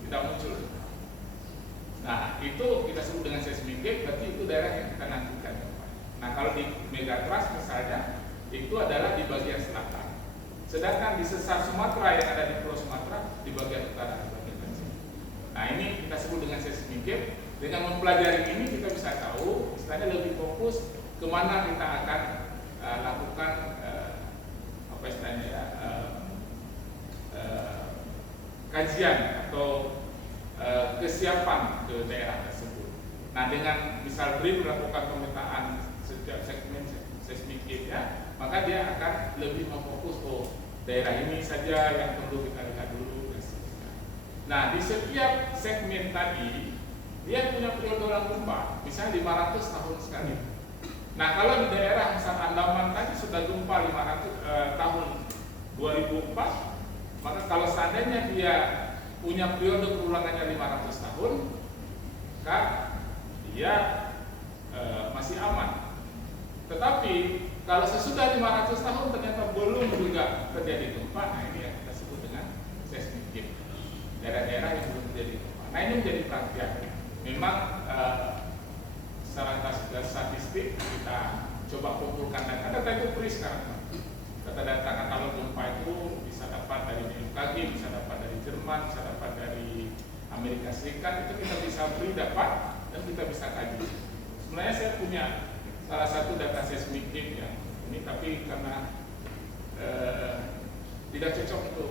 tidak muncul gempa. Nah, itu kita sebut dengan seismic gap, berarti itu daerah yang kita nantikan gempa. Nah, kalau di megatrust misalnya, itu adalah di bagian selatan. Sedangkan di sesar Sumatera yang ada di Pulau Sumatera di bagian utara, di bagian kecil. Nah, ini kita sebut dengan seismic gap. Dengan mempelajari ini kita bisa tahu, istilahnya lebih fokus kemana kita akan lakukan apa istilahnya ya, kajian atau kesiapan ke daerah tersebut. Nah, dengan misal BRIN melakukan pemetaan setiap segmen seismic gap-nya, maka dia akan lebih memfokus daerah ini saja yang perlu kita lihat dulu. Nah, di setiap segmen tadi dia punya periode gempa, misalnya 500 tahun sekali. Nah, kalau di daerah misal Andaman tadi sudah gempa 500 tahun 2004, maka kalau seandainya dia punya periode perulangannya 500 tahun, maka dia masih aman. Tetapi kalau sesudah 500 tahun ternyata belum juga terjadi gempa, nah ini yang kita sebut dengan seismic gap. Daerah-daerah yang belum terjadi gempa. Nah, ini menjadi perhatian. Memang secara statistik kita coba kumpulkan data itu free sekarang. Data-data katalog gempa itu bisa dapat dari BMKG, bisa dapat dari Jerman, bisa dapat dari Amerika Serikat. Itu kita bisa free dapat dan kita bisa kaji. Sebenarnya saya punya salah satu data seismic gap yang ini, tapi karena tidak cocok untuk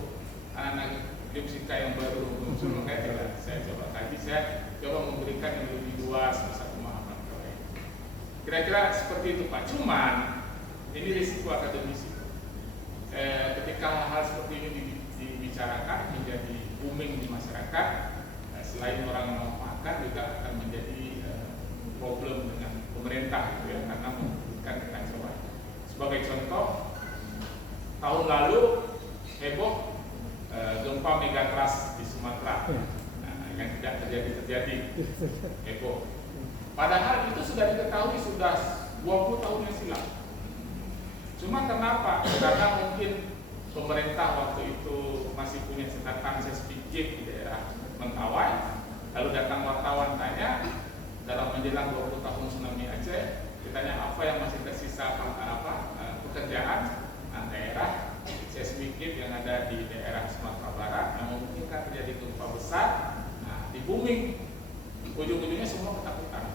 anak-anak geofisika yang baru muncul, makanya saya coba kaji, saya coba memberikan yang lebih luas, bisa pemahaman kalian. Kira-kira seperti itu Pak. Cuman ini risiko akademisi. Ketika hal-hal seperti ini dibicarakan menjadi booming di masyarakat, selain orang memanfaatkan juga akan menjadi problem dengan pemerintah gitu ya, karena memberikan kekacauan. Sebagai contoh, tahun lalu heboh gempa megatrust di Sumatera, yang tidak terjadi heboh. Padahal itu sudah diketahui sudah 20 tahun yang silam. Cuma kenapa? Karena mungkin pemerintah waktu itu masih punya catatan seismic gap di daerah Mentawai, lalu datang wartawan tanya, dalam menjelang 20 tahun tsunami Aceh, ditanya apa yang masih tersisa pekerjaan. Nah, daerah seismic gap yang ada di daerah Sumatera Barat yang memungkinkan terjadi gempa besar, nah di booming, ujung-ujungnya semua ketakutan.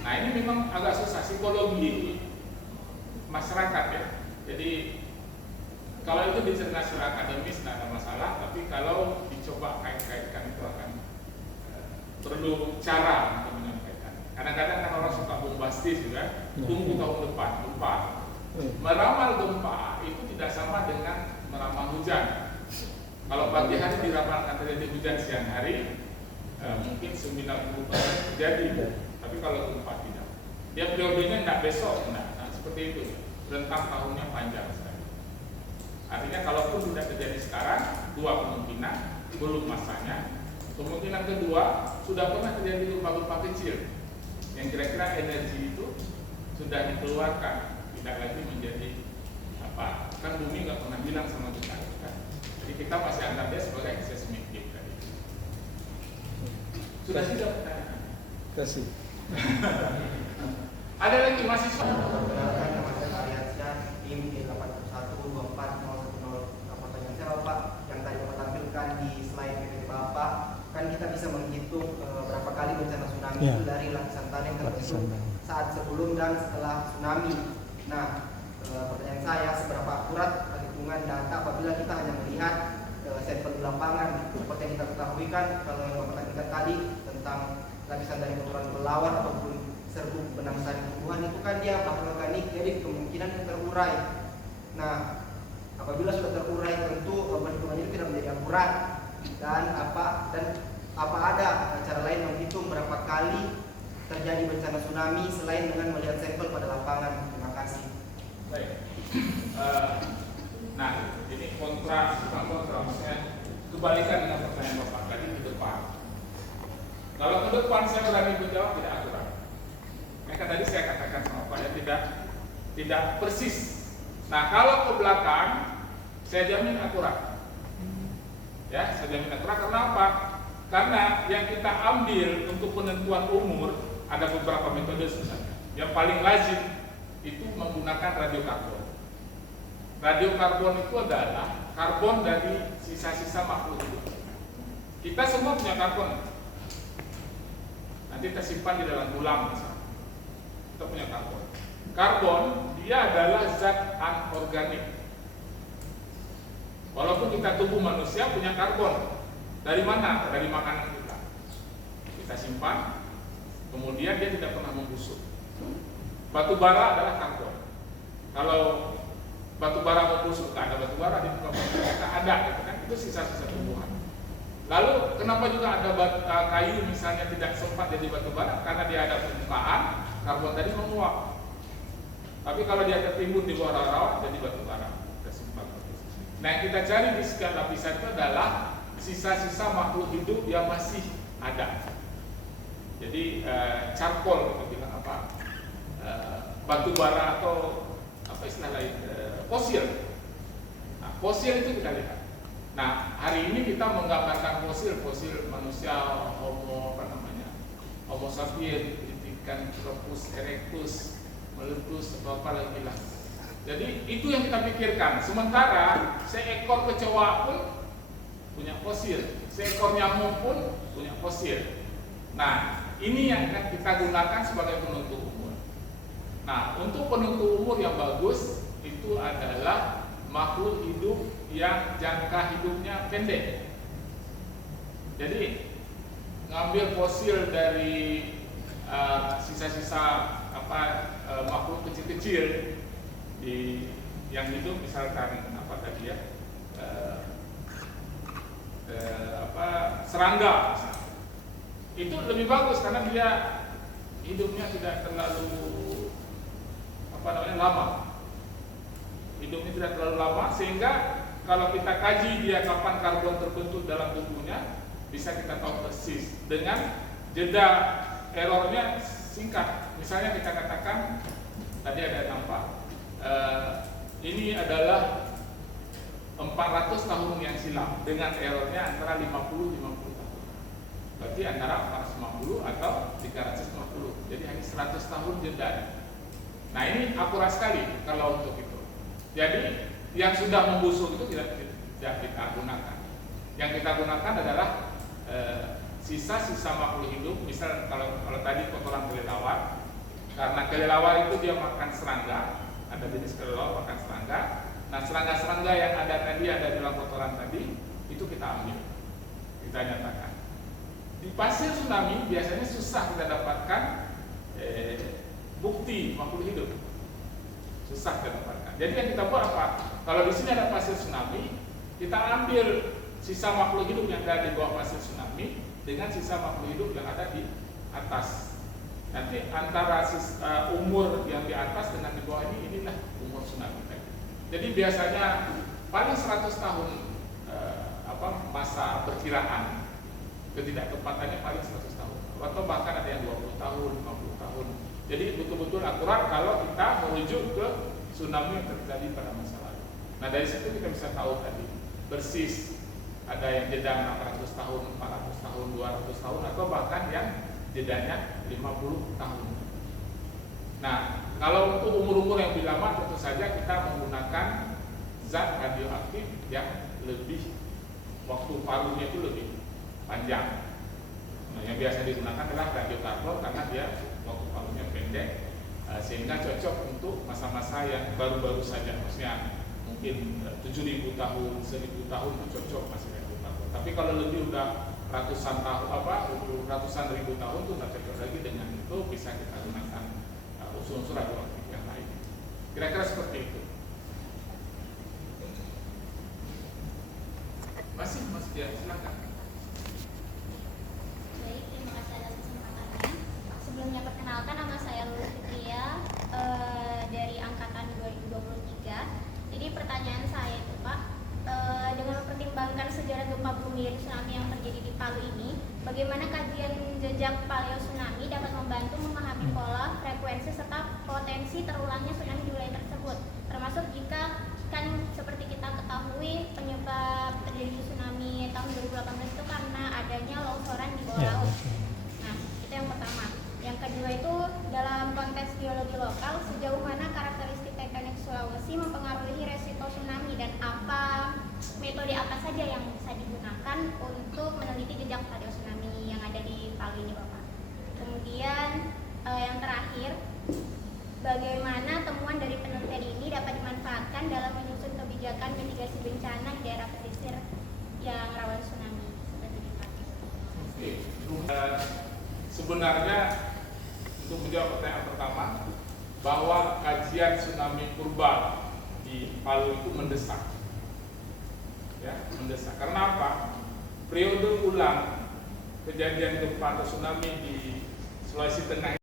Nah, ini memang agak susah psikologi masyarakat ya. Jadi kalau itu dicerna secara akademis tidak ada masalah, tapi kalau dicoba kait-kaitkan itu akan perlu cara untuk menyampaikan. Kadang-kadang kan orang suka bombastis juga, tunggu tahun depan gempa. Meramal gempa itu tidak sama dengan meramal hujan. Kalau pagi hari diramalkan terjadi hujan siang hari, mungkin 90% terjadi. Tapi kalau gempa tidak, dia periodenya tidak besok, nah seperti itu, rentang tahunnya panjang sekali. Artinya kalaupun tidak terjadi sekarang, dua kemungkinan, belum masanya. Kemungkinan kedua, sudah pernah terjadi gempa-gempa kecil yang kira-kira energi itu sudah dikeluarkan, tidak lagi menjadi apa, kan bumi nggak pernah bilang sama kita kan? Jadi kita masih anggap dia sebagai seismik tadi. Sudah tidak pertanyaan? Kasih. Ada lagi mahasiswa? Tim 8124010. Pertanyaan saya Bapak, yang tadi Bapak tampilkan di slide PPT Bapak, kan kita bisa menghitung berapa kali bencana tsunami itu dari lapisan tanah yang terbentuk saat sebelum dan setelah tsunami. Nah, pertanyaan saya, seberapa akurat perhitungan data apabila kita hanya melihat sampel di lapangan? Seperti yang kita ketahui kan, kalau yang Bapak tampilkan tadi tentang lapisan dari kotoran kelelawar ataupun serbuk benang sari tumbuhan, itu kan dia bahan organik, jadi kemungkinan terurai. Nah, apabila sudah terurai, tentu perhitungannya itu tidak menjadi akurat. Dan apa ada cara lain menghitung berapa kali terjadi bencana tsunami selain dengan melihat sampel pada lapangan? Terima kasih. Baik. Nah, ini bukan kontra, maksudnya kebalikan dengan pertanyaan Bapak tadi ke depan. Kalau ke depan saya berani menjawab tidak akurat. Maka tadi saya katakan sama Pak ya, tidak persis. Nah, kalau ke belakang saya jamin akurat. Ya, saya jamin akurat. Karena apa? Karena yang kita ambil untuk penentuan umur ada beberapa metode sebenarnya. Yang paling lazim itu menggunakan radiokarbon. Radiokarbon itu adalah karbon dari sisa-sisa makhluk hidup. Kita semua punya karbon. Nanti kita simpan di dalam tulang misalnya. Kita punya karbon. Karbon dia adalah zat anorganik. Walaupun kita tubuh manusia punya karbon. Dari mana? Dari makanan kita. Kita simpan, kemudian dia tidak pernah membusuk. Batu bara adalah karbon. Kalau batu bara membusuk, tak ada batu bara di muka bumi kita ada, gitu kan? Itu sisa-sisa tumbuhan. Lalu kenapa juga ada kayu misalnya tidak sempat jadi batu bara? Karena dia ada permukaan, karbon tadi menguap. Tapi kalau dia tertimbun di bawah rawa, jadi batu bara. Kita simpan. Nah, yang kita cari di sekian lapisan itu adalah sisa-sisa makhluk hidup yang masih ada. Jadi charcoal, kita bilang apa? Batu bara atau apa istilah lain? Fosil. Nah, fosil itu kita lihat. Nah, hari ini kita menggambarkan fosil manusia Homo Homo sapiens, Pithecanthropus erectus, meletus atau apa lagi lah. Jadi itu yang kita pikirkan. Sementara seekor kecoa pun punya fosil, seekor nyamuk pun punya fosil. Nah, ini yang akan kita gunakan sebagai penentu umur. Nah, untuk penentu umur yang bagus itu adalah makhluk hidup yang jangka hidupnya pendek. Jadi ngambil fosil dari sisa-sisa makhluk kecil-kecil yang hidup, misalkan apa tadi ya, serangga misalnya. Itu lebih bagus karena dia hidupnya tidak terlalu lama. Hidupnya tidak terlalu lama, sehingga kalau kita kaji dia kapan karbon terbentuk dalam tubuhnya, bisa kita tahu persis dengan jeda errornya singkat. Misalnya kita katakan tadi ada nampak ini adalah 400 tahun yang silam dengan errornya antara 50 tahun. Berarti antara 450 atau 350. Jadi hanya 100 tahun jeda. Nah, ini akurat sekali kalau untuk itu. Jadi yang sudah membusuk itu tidak kita gunakan. Yang kita gunakan adalah sisa-sisa makhluk hidup. Misal kalau tadi kotoran kelelawar, karena kelelawar itu dia makan serangga, ada jenis kelelawar makan serangga. Nah, serangga-serangga yang ada tadi ada dalam kotoran tadi itu kita ambil, kita nyatakan. Di pasir tsunami biasanya susah kita dapatkan bukti makhluk hidup, susah kita dapatkan. Jadi yang kita buat apa? Kalau di sini ada pasir tsunami, kita ambil sisa makhluk hidup yang ada di bawah pasir tsunami dengan sisa makhluk hidup yang ada di atas. Nanti antara umur yang di atas dengan di bawah ini, inilah umur tsunami tadi. Jadi biasanya paling 100 tahun masa perkiraan ketidaktepatannya paling 100 tahun, atau bahkan ada yang 20 tahun, 50 tahun. Jadi betul-betul akurat kalau kita merujuk ke tsunami yang terjadi pada masa lalu. Nah dari situ kita bisa tahu tadi persis ada yang jeda 600 tahun, 400 tahun, 200 tahun, atau bahkan yang jedanya 50 tahun. Nah, kalau untuk umur-umur yang lebih lama tentu saja kita menggunakan zat radioaktif yang lebih, waktu parunya itu lebih panjang. Nah, yang biasa digunakan adalah radiokarbon karena dia waktu parunya pendek, sehingga cocok untuk masa-masa yang baru-baru saja, maksudnya mungkin 7.000 tahun, 1.000 tahun itu cocok masih radiokarbon. Tapi kalau lebih udah ratusan tahun, ratusan ribu tahun itu nggak cocok lagi. Dengan itu bisa kita gunakan unsur-unsur radioaktif yang lain. Kira-kira seperti itu. Masih ya, silakan. Baik, terima kasih atas kesempatannya. Sebelumnya perkenalkan, nama saya Lulu Fitria dari angkatan 2023. Jadi pertanyaan saya itu Pak, dengan mempertimbangkan sejarah gempa bumi dan tsunami yang terjadi di Palu ini, bagaimana kajian jejak paleo tsunami dapat membantu memahami pola, frekuensi, serta potensi terulangnya tsunami di wilayah tersebut, termasuk jika kan seperti kita ketahui penyebab terjadi tsunami tahun 2018 itu karena adanya longsoran di bawah laut. Nah, itu yang pertama. Yang kedua itu dalam konteks geologi lokal, sejauh mana karakteristik tektonik Sulawesi mempengaruhi resiko tsunami dan metode apa saja yang bisa digunakan untuk meneliti jejak paleo tsunami yang ada di Palu ini Bapak. Kemudian yang terakhir, bagaimana temuan dari penelitian ini dapat dimanfaatkan dalam menyusun kebijakan mitigasi bencana di daerah pesisir yang rawan tsunami seperti di Palu. Oke. Sebenarnya untuk menjawab pertanyaan pertama, bahwa kajian tsunami purba di Palu itu mendesak. Ya, mendesak. Karena apa? Periode ulang kejadian gempa atau tsunami di Sulawesi Tengah